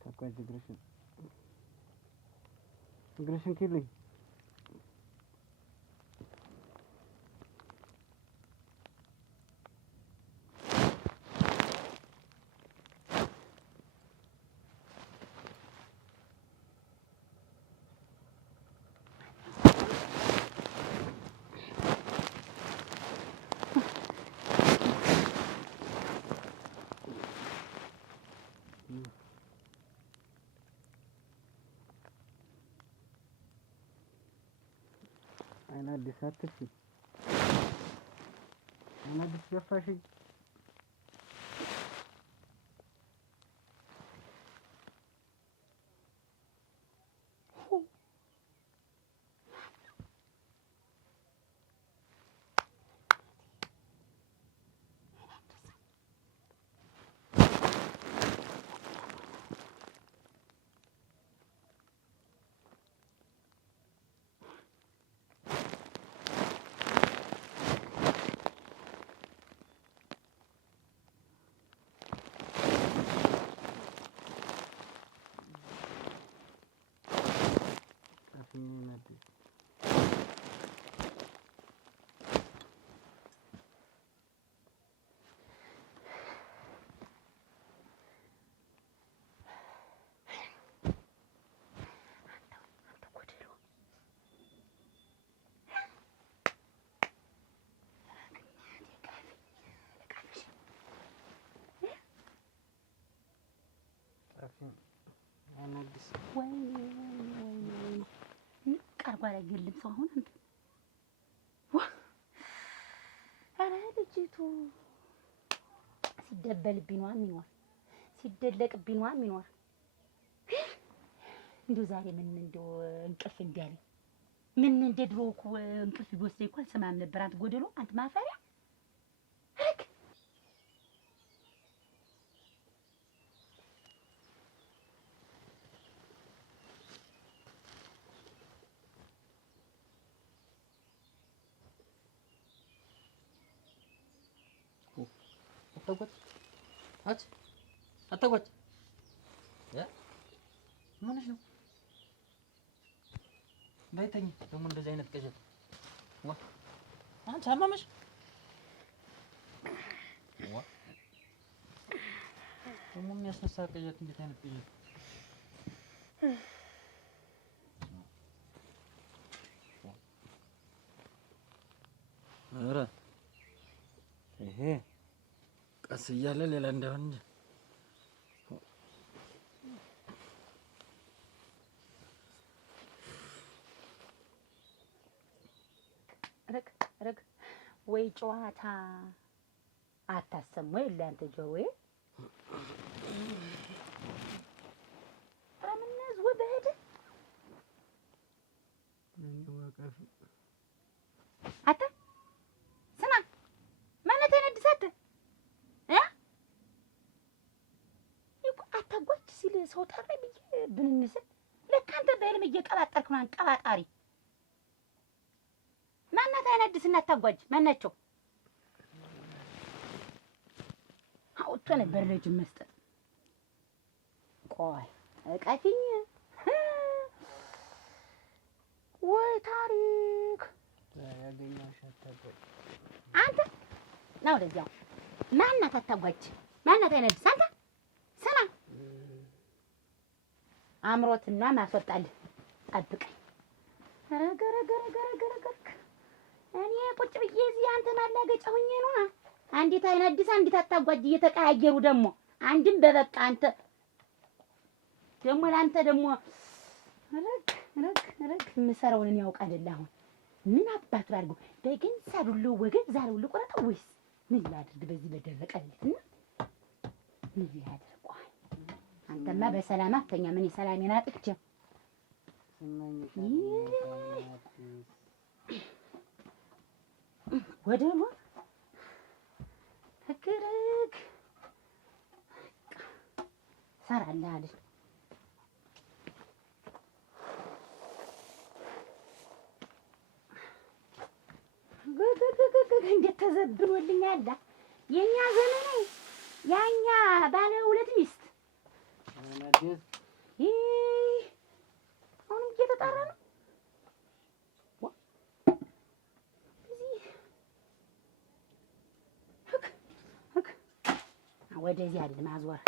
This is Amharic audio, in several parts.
Takwa Gresham killing. أنا دساتر في أنا دسافر أنا دس وين قرب على قلب صهون أنت أنا لجيتو سيدبل بينوان منور سيدلك بينوان منور ندو زاري من ندو انقف اندالي من ندروك وانقف بوسي يكون سمع من البرانت قدلو أنت ما فارع هيك أتقول يا ما نشوف بيتني ثم እንደዚህ كجت وا አንተ አማመሽ ዋ ثم የሚያስነሳ كجت እንዴት አይነት كجت ኧረ ይሄ ቀስ እያለ ሌላ እንደሆነ እንጂ ረግ ወይ ጨዋታ አታሰሙ የለ አንተ ጆዌ አምነዝ ወበደ ወቀፍ አታ ስማ ማነው ተነድሳተ ይቆ አታጓች ሲል ሰው ጠራ ብዬ ብንንስ ለካ አንተ በህልም እየቀባጠርክ ነው አንቀባጣሪ ማናት አይነድስና አታጓጅ ማናቸው አውጥቶ ነበር ልጅ መስጠት ቆይ እቃፊኝ ወይ ታሪክ ያገኛሽ አታጓጅ አንተ ነው ለዚያው ማናት አታጓጅ ማናት አይነድስ አንተ ስማ አምሮትና ማስወጣልህ ጠብቀኝ ረገረገረገረገረ እኔ ቁጭ ብዬ እዚህ አንተ ማላገጫ ሆኜ ነው አንዲት አይነድስ አንዲት አታጓጅ እየተቀያየሩ ደግሞ አንድም በበቃ አንተ ደግሞ ላንተ ደግሞ ረግ የምሰራውን እኔ ያውቅ አይደል አሁን ምን አባቱ አድርጎ በገንዛ ዱሎ ወገን ዛሬው ልቆረጠው ወይስ ምን ላድርግ በዚህ በደረቀልትና ምን ላድርግ አንተማ በሰላም አትተኛ ምን ሰላሜን አጥቼ ወደሞ ፍቅርክ ሰራለህ አይደል እንዴት ተዘብኖልኛል የኛ ዘመናዊ ያኛ ባለ ሁለት ሚስት አሁንም እየተጣራ ነው። ወደዚህ አለ ማዞር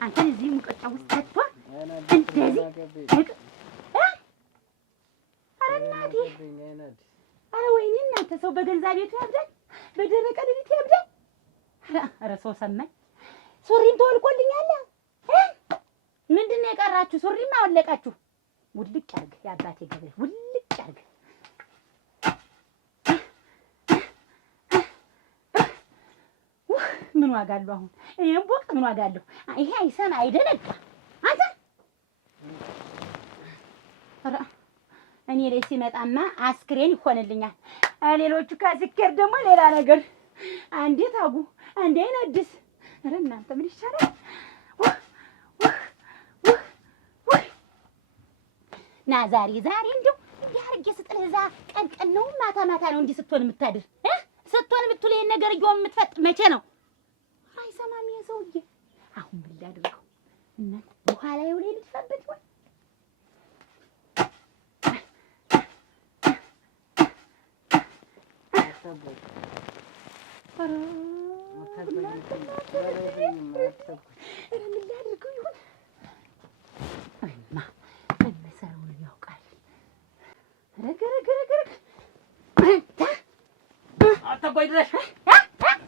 አንተን እዚህ ሙቀጫ ውስጥ ከተቷል እንደዚህ ኧረ እናቴ ኧረ ወይኔ እናንተ ሰው በገንዛ ቤቱ ያብዳል በደረቀ ሌሊት ያብዳል ኧረ ሰው ሰማኝ ሱሪም ተወልቆልኛል ምንድን ነው የቀራችሁ ሱሪም አወለቃችሁ ውልቅ ያርግ የአባቴ ገብሬ ውልቅ ያርግ ምን ዋጋ አለው አሁን ይሄን ቦቅ ምን ዋጋ አለው ይሄ አይሰማ አይደነቃ አንተ ኧረ እኔ ላይ ሲመጣማ አስክሬን ይሆንልኛል ሌሎቹ ካስኬር ደግሞ ሌላ ነገር አንዴ ታጉ አንዴ ነድስ ኧረ እናንተ ምን ይሻላል ና ዛሬ እንደው እንዲህ አድርጌ ስጥልህ እዛ ቀን ነው ማታ ነው እንዲህ ስትሆን የምታድር ስትሆን የምትውል ይሄን ነገር እየሆን የምትፈጥ መቼ ነው አይሰማም የሰውዬ አሁን ምን ላድርገው እናት በኋላ ይውል ልትፈበት ወይ ምን ላድርገው ይሆን አይማ መሰራውን ያውቃል ረገረገረገረ አታቆይ ድረሽ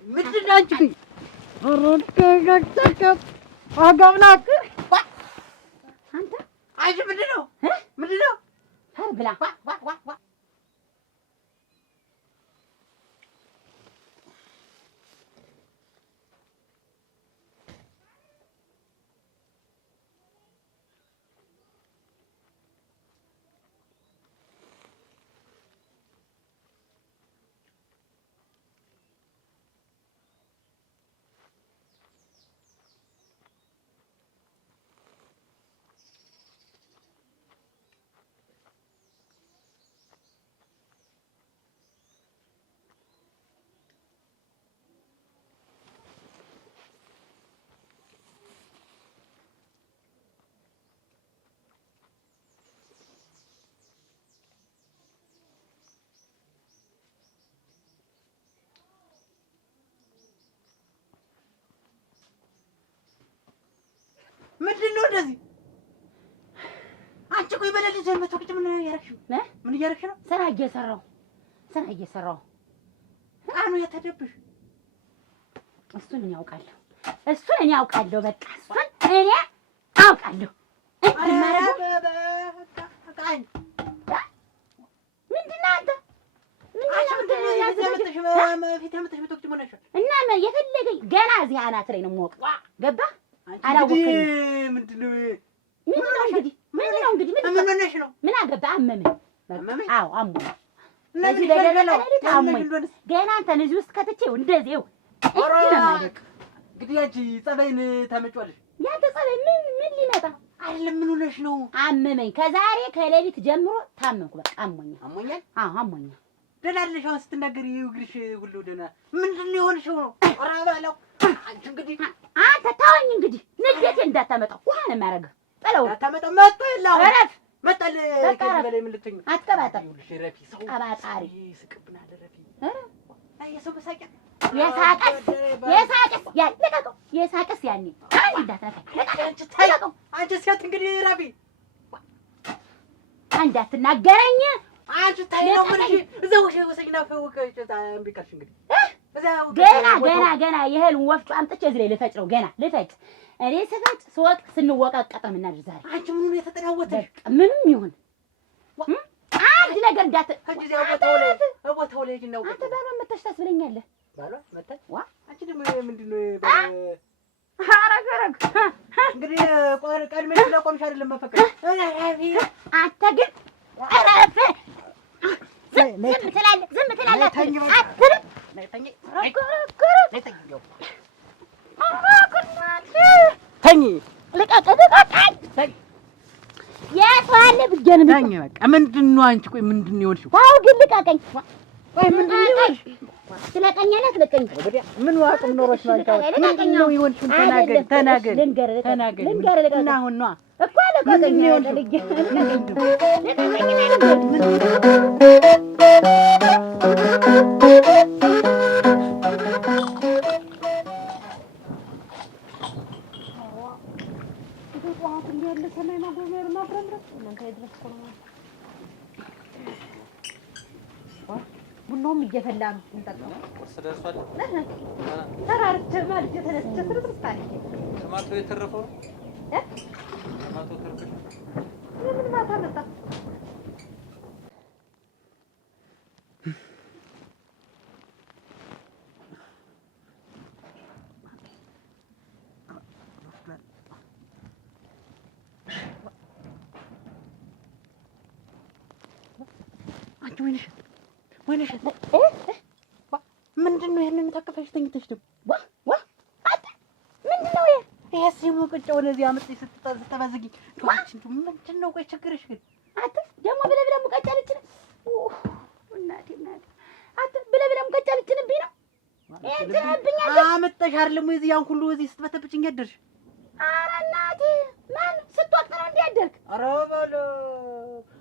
ምንድን ነው አንቺ አጋብናክ አንተ አይሽ ምንድነው ብላ ምንድነው እንደዚህ አንቺ ቆይ በለልኝ ዘመተው ምን ያረክሽው ምን እያረክሽ ነው ስራ እየሰራው ቃኑ የተደብሽ እሱን እኔ አውቃለሁ በቃ እሱን እኔ አውቃለሁ ምንድነው አንተ እና የፈለገኝ ገና እዚህ አናት ላይ ነው የምወቅ ገባ አላወቅኝም ምንድነው እንግዲህ ምን አገባ አመመኝ አዎ አሞኝ እነዚህ ለደረለው አሞኝ ገና አንተን እዚህ ውስጥ ከተቼው እንደዚህው እንግዲህ አንቺ ጸበይን ታመጫለሽ ያንተ ጸበይ ምን ሊመጣ አይደለም ምን ሆነሽ ነው አመመኝ ከዛሬ ከሌሊት ጀምሮ ታመምኩ በቃ አሞኛል አዎ አሞኛል ደላለሽ አሁን ስትናገሪ እግርሽ ሁሉ ደና ምንድነው የሆንሽው ነው ኧረ በለው አንቺ እንግዲህ አንተ ታወኝ እንግዲህ ንዴቴ እንዳታመጣው ውሃ ነው የሚያደርገው ጥለው እንዳታመጣው መጥቶ ይላው መጣል ከዚህ በላይ ምን ልትኝ አትቀባጠር ይኸውልሽ ረፊ ሰው ቀባጣሪ ይስቅብናል ረፊ አይ የሰው መሳቂያ የሳቅስ ያኔ አንቺ ሴት እንግዲህ ረፊ እንዳትናገረኝ አንቺ ታይ ነው ምን እዛው ወሰኝና ፈወቀች እምቢቀርሽ እንግዲህ ገና ይሄን ወፍጮ አምጥቼ እዚህ ላይ ልፈጭ ነው ገና ልፈጭ እኔ ስፈጭ ስወጥ ስንወቃቀጥ ምናድር ዛሬ አንቺ ምኑን የተጠናወተሽ ምንም ይሁን አንድ ነገር እንዳት ከዚህ ቦታው ላይ ነው አንተ ባሏ መተሽ ታስብለኛለህ ባሏ መተሽ ዋ አንቺ ደግሞ ምንድነው አረገረግ እንግዲህ ቀድመሽ ስለቆምሽ አይደለም መፈከር አንተ ግን አረፈ ዝም ትላለህ አትልም ተኝ ልቀቀኝ የቷል ብጀን ተኝ በቃ ምንድን ነው አንቺ ቆይ ምንድን ነው የሆንሽው ታው ግን ልቀቀኝ ቆይ ምንድን ነው የሆንሽው ስለቀኛለህ ልቀቀኝ ምን ዋቅም ኖሮሽ ነው አንቺ ምንድን ነው የሆንሽው ተናገር እና አሁን ነው እኮ ልቀቀኝ ቡናውም እየፈላ ነው እንጠጣው ቁርስ ደርሷል ተራርቼ ማለት የተነስቼ ትርጥርጣል ቶማቶ የተረፈው ቶማቶ ተረፈሽ ምን ማታ መጣ አንቺ ወይንሽ ምንድን ነው ይሄንን ታቀፈሽ ተኝተሽ ደግሞ አንተ ምንድን ነው ይሄ ሲሙ ቁጭ ወደዚህ አመጣኝ ስትጠበዝጊ ምንድን ነው ቆይ ችግርሽ ግን አንተ ደግሞ ብለህ ሙቀጫ ልጭን እናቴ አንተ ብለህ ሙቀጫ ልጭንብኝ ነው እንትናብኛለህ አመጣሽ አይደለም ወይ ያን ሁሉ እዚህ ስትበተብጭኝ ያደርሽ ኧረ እናቴ ማን ስትወቅት ነው እንዲህ ያደርግ ኧረ በለው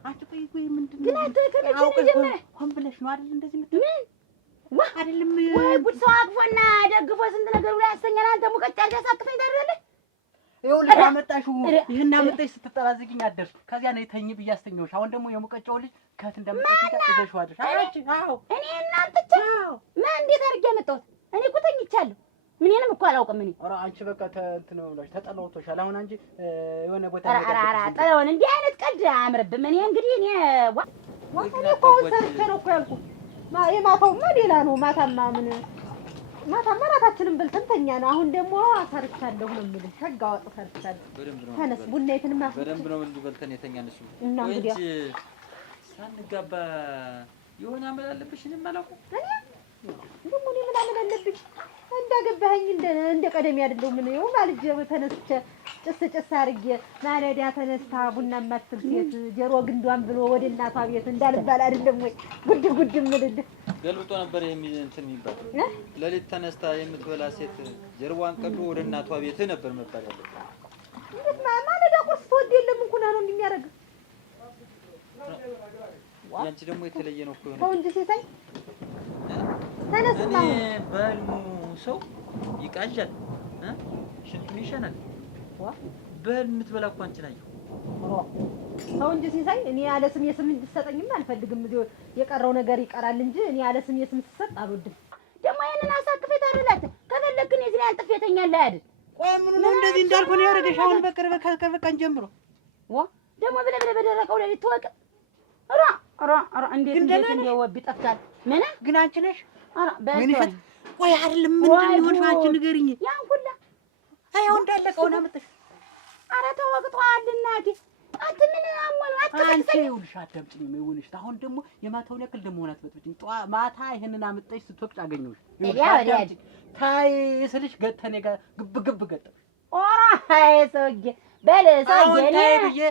አንቺ ቆይ ምንድን ነው ግን አንተ ከመቼ ሆን ብለሽ ነው አይደል እንደዚህ የምትለው ምን አይደለም ወይ ጉድ ሰው አቅፎና ደግፎ ስንት ነገር ብላ ያስተኛል አንተ ሙቀጫ ያሳክፈኝ ታደርጋለህ ይኸውልሽ አመጣሽው ይሄን አመጣሽ ስትጠባዝጊኝ አደርሽ ከዚያ ነው ተኝ ብዬ አስተኛውሽ አሁን ደግሞ የሙቀጫው ልጅ ከት እንደምትጠጪ እዘሽው አድርሽ አዎ እኔ እናንተቻ ማን እንዴት አድርጌ ያመጣሁት እኔ እኮ ተኝቻለሁ ምንም እኮ አላውቅም እኔ ኧረ አንቺ በቃ እንትን ነው ብለሽ ተጠላውቶሻል አሁን አንቺ የሆነ ቦታ ኧረ ጠላውን እንዲህ አይነት ቀልድ አያምርብም እኔ እንግዲህ እኔ እኔ እኮ ሰርቼ ነው እኮ ያልኩት የማታውማ ሌላ ነው ማታማ እራታችንን በልተን ተኛን አሁን ደግሞ ሰርቻለሁ ነው የምልህ ሸጋ ወጥ ሰርቻለሁ ተነስ ቡናዬን በደንብ ነው በልተን የተኛን እሱ እና እንግዲህ ሳንጋባ የሆነ አመል አለብሽ እኔም አላውቅም ደግሞ እኔ ምን አለብኝ እንዳገባኸኝ እንደ ቀደም ያደለው ምን ነው ማልጅ ተነስቼ ጭስ አርጌ ማለዳ ተነስታ ቡና ማትል ሴት ጀሮ ግንዷን ብሎ ወደ እናቷ ቤት እንዳልባል አይደለም ወይ ጉድ ምልልህ ገልብጦ ነበር እንትን የሚባል ለሊት ተነስታ የምትበላ ሴት ጀርዋን ቀዶ ወደ እናቷ ቤት ነበር መባል ያለው እንዴት ማለዳ ቁርስ ትወድ የለም እንኩና ነው እንደሚያደርግ ያንቺ ደግሞ የተለየ ነው እኮ ነው እንጂ ሲሳይ ተነስማ በልሙ ሰው ይቃዣል ሽንቱን ይሸናል በል የምትበላ እኮ አንቺ ናየው ሰው እንጂ ሲሳይ እኔ ያለ ስም የስም እንድትሰጠኝም አልፈልግም የቀረው ነገር ይቀራል እንጂ እኔ ያለ ስም የስም ትሰጥ አልወድም ደግሞ ይሄንን አሳክፌ ታረላት ከፈለክኝ እዚህ ላይ አንጥፌተኛል አይደል ቆይ ምን ነው እንደዚህ እንዳልኩ ነው ያረደሽ አሁን በቅርብ ከበቃን ጀምሮ ደግሞ ብለህ በደረቀው ላይ ልትወቅ ኧረ እንዴት እንደው ቢጠፍታል ምን ግን አንቺ ነሽ ኧረ በእንት ቆይ አይደለም ምንድን ነው አንቺ ንገሪኝ ያን ሁላ አሁን እንዳለቀው ነው አመጣሽ ኧረ ተወቅቷል እናቴ አንተ ምን አሞን አንቺ ይኸውልሽ አዳምጪኝ ይኸውልሽ አሁን ደግሞ የማታውን ያክል ደግሞ ሆናት በጥብጭኝ ማታ ይሄንን አመጣሽ ስትወቅጭ አገኘሁሽ ታይ ስልሽ ገተኔ ጋር ግብ ገጠሽ ኧረ አይ ሰውዬ በል ሰውዬ ታይ ብዬ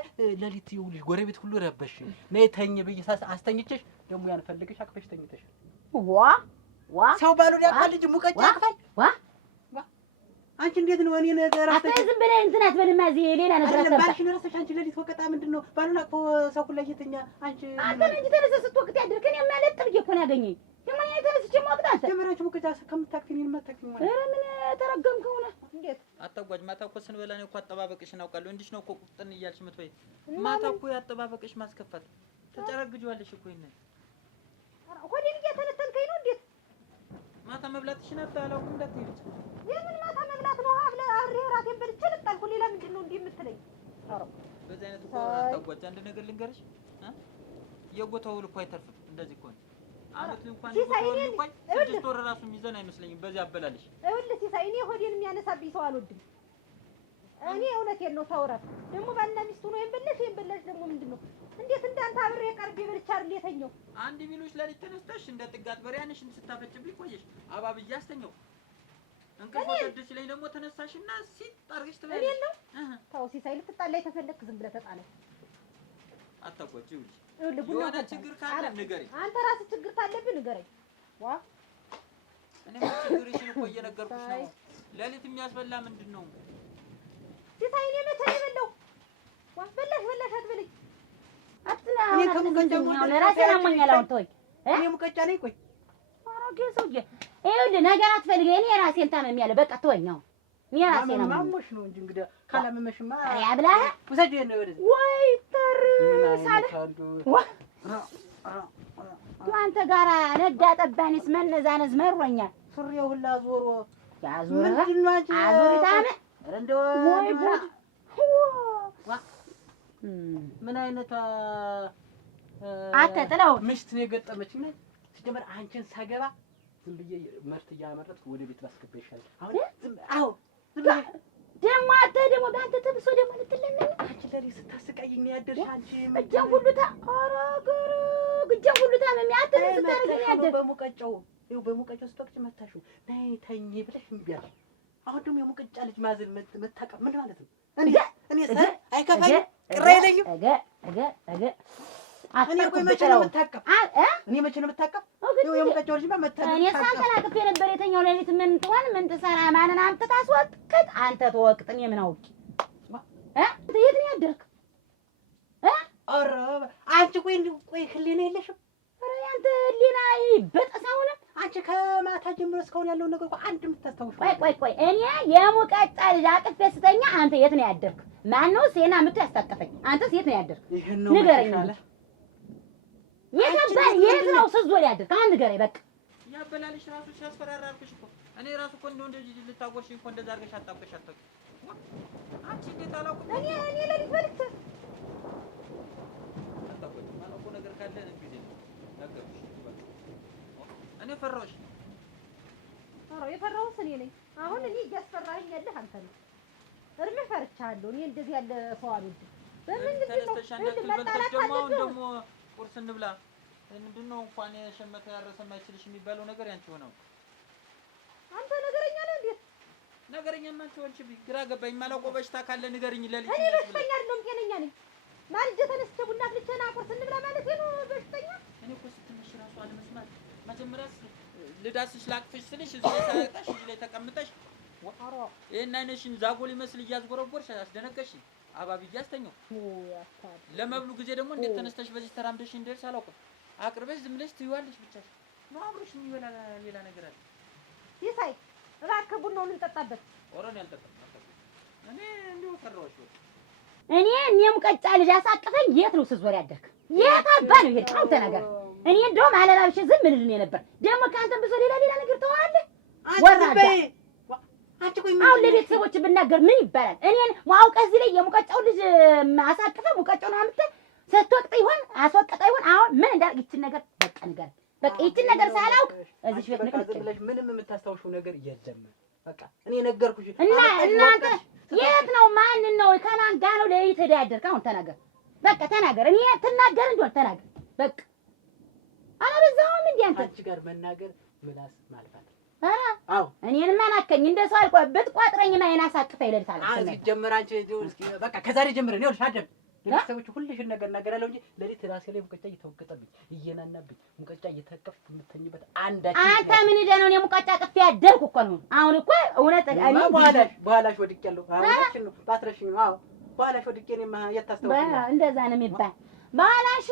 ለሊት ይኸውልሽ ጎረቤት ሁሉ ረበሽ ነይ ተኝ ብዬ አስተኝቼሽ ደግሞ ያን ፈልገሽ አቅፈሽ ተኝተሻል ዋ ሰው ባሉ ያቃል ልጅ ሙቀጫ አቅፋኝ አንቺ እንዴት ነው እኔ ነገር አፍተ ዝም ብለህ እንትን አትበልማ። እዚህ ሌላ ነገር አትበል። ባልሽን ረሳሽ አንቺ ለሊት ወቀጣ ምንድነው? ባሉን አቅፎ ሰው ሁሉ እየተኛ አንቺ አንተ እንጂ ተነስተህ ስትወቅት ያድርክን የሚያለጥ ብዬ እኮ ነው ያገኘኝ። ደግሞ እኔ ተነስቼ ማውቅት አንተ ጀመራችሁ ወቀጣ ከምታክፊኝ ማታክፊኝ ማለት ኧረ ምን ተረገምከው ነው? እንዴት አታጓጅ። ማታ እኮ ስንበላ ነው እኮ አጠባበቅሽን አውቃለሁ። እንዲሽ ነው እኮ ቁጥጥን እያልሽ የምትበይ። ማታ እኮ ያጠባበቅሽ ማስከፋት ተጨረግጇለሽ እኮ ይሄን ሆዴን እያተነተንከኝ ነው። እንዴት ማታ መብላትሽን አታላውም እንዳትሄጂ። የምን ማታ መብላት ነው? አብሬ እራቴን በልቼ ልጣልኩ። ሌላ ምንድን ነው እንዲህ የምትለኝ? ኧረ በዚህ አይነት እኮ አታጓጅ። አንድ ነገር ልንገርሽ የቦታው ልኮ አይተርፍም። እንደዚህ እኮ አመት እንኳን ይቆይ 6 ወር ራሱ ሚዘን አይመስለኝም። በዚህ አበላልሽ ይኸውልህ ሲሳይ፣ እኔ ሆዴን የሚያነሳብኝ ሰው አልወድም። እኔ እውነቴን ነው። ታውራት ደግሞ ባልና ሚስቱ ነው የበለሽ ደግሞ ምንድን ነው? እንዴት እንዳንተ አብሬ ቀርቤ በልቼ አይደል የተኛው? አንድ ቢሉሽ ለሊት ተነስተሽ እንደ ጥጋት በሪያንሽን ስታፈጭብኝ ቆየሽ። አባብዬ አስተኛው እንቅልፍ ወደድሽ ላይ ደግሞ ተነሳሽና ሲጣርግሽ ትበያለሽ። እኔ ነው ታው ሲሳይ፣ ልትጣላይ ተፈለክ ዝም ብለህ ተጣላይ። አታቆጪ ይውል የሆነ ችግር ካለ ንገረኝ። አንተ ራስህ ችግር ካለብህ ንገረኝ። ዋ እኔማ ችግርሽን እኮ እየነገርኩሽ ነው። ለሊት የሚያስበላ ምንድን ነው? ሲሳይ እኔ መቼ ነው የበላው? ዋ በላሽ አትበለኝ። እኔ ከሙቀጫው ለራሴን አሞኛል። አሁን ተወኝ። እኔ ሙቀጫ ነኝ። ቆይ አሮጌ ሰውዬ ይኸውልህ ነገር አትፈልገኝ። እኔ ራሴን ታመሚያለሁ። በቃ ተወኝ። አሁን እኔ ራሴን ማሞሽ ነው እንጂ እንግዲህ ካላመመሽማ ያብላህ ውሰጂ ነው ወደዚህ ወይ ተርሳለ አንተ ጋራ ነጋ ጠባኒስ መነዛነዝ መሮኛል። ሱሪው ሁላ ዞሮ ያዞረ ምንድነው አንቺ አዞሪታነ እንደው ወይ ቦት ምን አይነት አትጥለው ምሽት ነው የገጠመችኝ ነው። ሲጀመር አንቺን ሳገባ ዝም ብዬ መርት እያመረጥኩ ወደ ቤት ማስገባ ይሻላል። አሁን ዝም ብዬ ደግሞ አንተ ደግሞ በአንተ ተብሶ ደግሞ ልትለምን አንቺ ለሊት ስታስቀይኝ ያደርሽ አንቺ እጀን ሁሉ አራገሩ እጀን ሁሉ የሚያት ስታረጊኝ ያደር በሙቀጫው ስትወቅጭ መታሹ ነይ ተኝ ብለሽ እምቢ አልሽ። አሁን ደግሞ የሙቀጫ ልጅ ማዘል መታቀም ምን ማለት ነው? እኔ አይከፋኝ ቅር አይለኝም። እኔ ቆይ መቼ ነው የምታቀም? እኔ መቼ ነው የምታቀም? የሙቀጫው ልጅ መታቀም እኔ ሳንቀላቅፍ የነበር የተኛው ሌሊት ምን ትሆን ምን ትሰራ ማንን አምጥታ አስወቅት አንተ ተወቅጥ። እኔ ምን አውቂ የት ነው ያደርክ? ኧረ አንቺ ቆይ ህሊና የለሽም? ኧረ ያንተ ህሊና ይበጠሳውና አንቺ ከማታ ጀምሮ እስካሁን ያለው ነገር እኮ አንድ የምታስታውሽው። ቆይ እኔ የሙቀጫ ልጅ አቅፌ ስተኛ አንተ የት ነው ያደርክ? ማነው ሴና ምቱ ያስታቀፈኝ? አንተስ የት ነው ያደርክ? ንገረኝ። የት ነው ስዞል ያደርክ? አሁን ንገረኝ በቃ። ያበላልሽ ራሱ ሲያስፈራራ አልኩሽ እኮ። እኔ ራሱ እኮ እንደዚህ ልታጎሽ እኮ እንደዛ አድርገሽ አጣብቀሽ አታውቂም። አንቺ እንዴት አላውቅም? እኔ ለሊት በልቼ አታውቂም። ማለቁ ነገር ካለ ጊዜ ነገርኩሽ። እኔ ፈራሁሽ። ኧረ የፈራሁት እኔ ነኝ። አሁን እኔ እያስፈራኸኝ ያለህ አንተ ነህ። እርምህ ፈርቻለሁ። እኔ እንደዚህ ያለ ሰው አልወድም። በምን ደግሞ ቁርስ እንብላ። ምንድን ነው እንኳን የሸመተ ያረሰ የማይችልሽ የሚባለው ነገር ያንቺ ሆነው። አንተ ነገረኛ ነህ። እንዴት ነገረኛማ አንቺ ሆንሽብኝ። ግራ ገባኝ። የማላውቀው በሽታ ካለ ንገሪኝ። ለሊት እኔ በሽተኛ አይደለሁም፣ ጤነኛ ነኝ። ማልጄ ተነስቼ ቡና አፍልቼ ና ቁርስ እንብላ ማለት ነው በሽተኛ? እኔ እኮ ስትነሽ እራሱ አለመስማት። መጀመሪያስ ልዳስሽ ላቅፍሽ ስልሽ እዚህ ላይ ሳያጣሽ እዚህ ላይ ተቀምጠሽ ይሄን አይነሽን ዛጎል ይመስል እያዝጎረጎርሽ አስደነገጥሽኝ። አባብዬ አስተኛው። ለመብሉ ጊዜ ደግሞ እንዴት ተነስተሽ በዚህ ተራምደሽ እንደርስ አላውቅም። አቅርበሽ ዝም ብለሽ ትይዋለሽ ብቻሽ ነው። አብሮሽ የሚበላ ሌላ ነገር አለ። ይሳይ እባክህ ቡናውን እንጠጣበት። ኦሮን ያልጠጣም እኔ እንደው ፈራሁሽ። እኔም ቀጫ ልጅ አሳቅፈኝ። የት ነው ስዞር ያደርክ? የት አባ ነው ይሄ? አንተ ነገር እኔ እንደውም አለባብሽ ዝም ልል ነው ነበር። ደግሞ ካንተ ብዙ ሌላ ነገር ተዋለህ። ወራዳ አሁን ለቤተሰቦች ብናገር ምን ይባላል? እኔን ማውቀስ እዚህ ላይ የሙቀጫው ልጅ አሳቅፈ ሙቀጫውን አምጥተህ ስትወቅጥ ይሆን አስወቅጠ ይሆን? አሁን ምን እንዳል ይችን ነገር በቃ ነገር በቃ ይችን ነገር ሳላውቅ እዚህ ቤት ነገር ዝም ምንም የምታስታውሽው ነገር የለም። በቃ እኔ ነገርኩሽ። እና እናንተ የት ነው ማንን ነው ከማን ጋር ነው ለይት ሄዳ ያደርክ? አሁን ተናገር በቃ ተናገር። እኔ ትናገር እንደሆነ ተናገር በቃ። አላበዛውም እንዴ አንተ? አንቺ ጋር መናገር ምላስ ማልፋት። አዎ እኔንማ ናከኝ እንደ ሰው አልቆ ብትቋጥረኝ ማይና ሳቅፈ ይለልታል። አዚ ጀመር አንቺ እስኪ በቃ ከዛሬ ጀምረን ይኸውልሽ አደም ለቤተሰቦች ሁልሽን ነገር እናገራለሁ እንጂ ለሊት ራሴ ላይ ሙቀጫ እየተወገጠብኝ እየናናብኝ ሙቀጫ እየተከፍኩ የምተኝበት አንዳችን አንተ ምን ሄደህ ነው? እኔ ሙቀጫ ቅፌ ያደርኩ እኮ ነው። አሁን እኮ እውነት እኔ በኋላሽ ወድቄያለሁ። አሁን ነው ባትረሽኝ። አዎ በኋላሽ ወድቄ እኔማ የታስተውኩኝ እንደዛ ነው የሚባል በኋላሽ።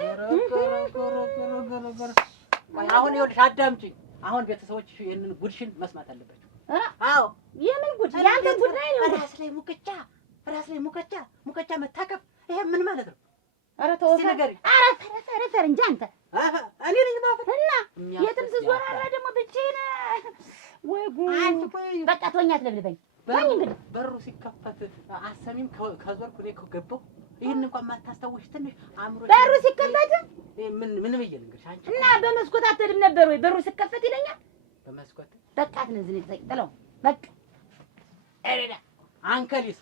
አሁን ይኸውልሽ አዳምጪኝ። አሁን ቤተሰቦች ይሄንን ጉድሽን መስማት አለባቸው። አዎ የምን ጉድ? ያንተ ጉድ ነው። ራስ ላይ ሙቀጫ መታቀፍ ይሄ ምን ማለት ነው? ኧረ ተው ነገር ኧረ ፈር እንጂ አንተ እኔ ነኝ ማለት እና የትም ስዞር ኧረ ደግሞ ብቻዬን ወይ ጉድ። በቃ ተወኛት ለብልበኝ በሩ ሲከፈት አሰሚም ከዞርኩ እኔ ከገባሁ ይሄን እንኳን ማታስታውሽ ትንሽ አእምሮ በሩ ሲከፈት ምን ብዬሽ ልንገርሽ አንቺ እና በመስኮት አትሄድም ነበር ወይ? በሩ ሲከፈት ይለኛል በመስኮት በቃ ትነዝን ጥለው በቃ እሬዳ አንከሊስ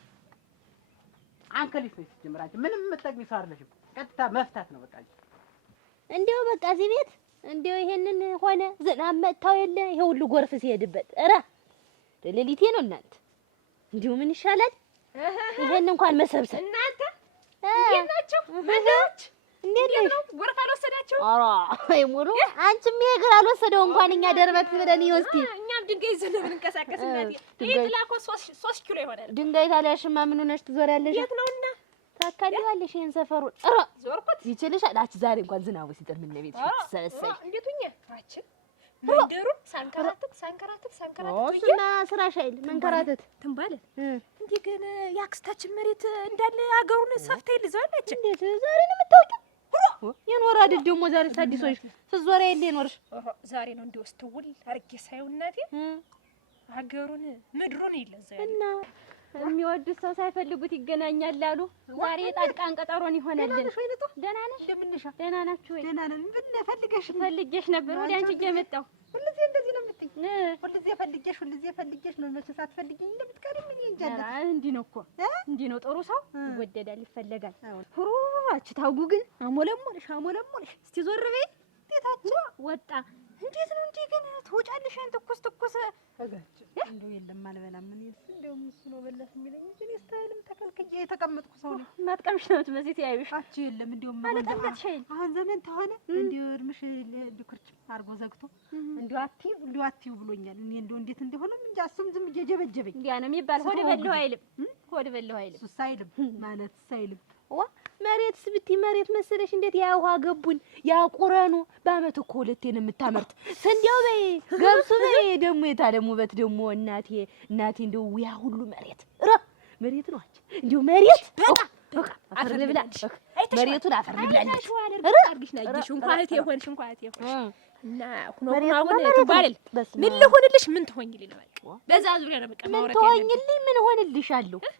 ነው ሲጀምራች ምንም የምትጠቅሚ ሰው አይደለሽም። ቀጥታ መፍታት ነው በቃ እንዴው በቃ እዚህ ቤት እንዴው ይሄንን ሆነ ዝናብ መጣው የለ ይሄ ሁሉ ጎርፍ ሲሄድበት ኧረ ለሌሊቴ ነው እናንተ እንዴው ምን ይሻላል? ይሄን እንኳን መሰብሰብ እናንተ እንዴት ናችሁ? መዳች እንዴት ነው? ጎርፍ አልወሰዳችሁ? ኧረ አይ ሙሉ አንቺም ይሄ እግር አልወሰደው እንኳን እኛ ደርበት ብለን ይወስቲ እኛም ድንጋይ ይዘን እንንቀሳቀስ እናቴ ይሄ ጥላኮ 3 ኪሎ ይሆናል። ድንጋይ ታዲያሽማ ምን ሆነሽ ትዞሪያለሽ? የት ነውና ታካሊዋለሽ ይሄን ሰፈሩን ኧረ ዞርኩት ይችልሻል። አች ዛሬ እንኳን ዝናቡ ሲጥል ምን ለቤት ተሰሰይ እንዴት ሁኜ አችን መንደሩን ሳንከራተት እሱማ ስራሽ አይደል መንከራተት ትንባለ እንዴ ግን ያክስታችን መሬት እንዳለ አገሩን ሰፍታ ይልዛለች። እንዴት ዛሬ ነው የምታውቂው? የኖር አይደል ደግሞ ዛሬ ታዲሶሽ ስትዞሪ አይደል የኖርሽ? ዛሬ ነው እንዲወስተውል አርጌ ሳይው እናቴ አገሩን ምድሩን ይለዛል እና የሚወዱት ሰው ሳይፈልጉት ይገናኛል አሉ። ዛሬ ጣድቃን ቀጠሮን ይሆነልን። ደህና ነሽ? እንደምንሻ ደህና ናችሁ ወይ? ደህና ነን። ምን ፈልጌሽ ነበር ወደ አንቺ እየመጣሁ ሁልጊዜ እንደዚህ ነው የምትይኝ? ሁልጊዜ ፈልጌሽ ነው መቼ ሳትፈልጊኝ እንደምትቀሪ ምን እንጃለ። እንዲህ ነው እኮ እንዲህ ነው። ጥሩ ሰው ይወደዳል፣ ይፈለጋል። ሁሩራች ታውጉ ግን አሞለሞልሽ እስቲ ዞር በይ። ቤታችሁ ወጣ እንዴት ነው እንዴ ግን ትወጫለሽ? ትኩስ አጋጭ እንደው የለም አልበላም። ምን እንደው እሱ ነው በላሽ የሚለኝ ግን ስታይልም ተከልክዬ የተቀመጥኩ ሰው ነው። ማጥቀምሽ ነው ትመስይ ያዩሽ። አቺ የለም እንደው አለጠመጥሽኝ። አሁን ዘመን ተሆነ እንደው እርምሽ ልኩርች አርጎ ዘግቶ እንደው አትዩ ብሎኛል። እኔ እንደው እንዴት እንደሆነ እንጃ። እሱም ዝም እየጀበጀበኝ እንዲያ ነው የሚባል። ሆድ በለው አይልም። እሱስ አይልም ማለት አይልም። መሬትስ ብትይ መሬት መሰለሽ እንዴት ያ ውሃ ገቡን ያ ቁረኑ በአመት እኮ ሁለቴ ነው የምታመርት። ስንዴው በይ ገብሱ በይ ደግሞ የታለም ውበት ደግሞ እናቴ እንደው ያ ሁሉ መሬት ነው አንቺ እንደው መሬት በቃ አፈር ልብላ መሬቱን አፈር ልብላለች። አርግሽ ናይሽ እንኳን እቴ ሆንሽ እና አሁን ተባለል ምን ልሆንልሽ ምን ትሆኝልኝ ነው በዛ ዙሪያ ነው በቃ ማውራት ያለብኝ።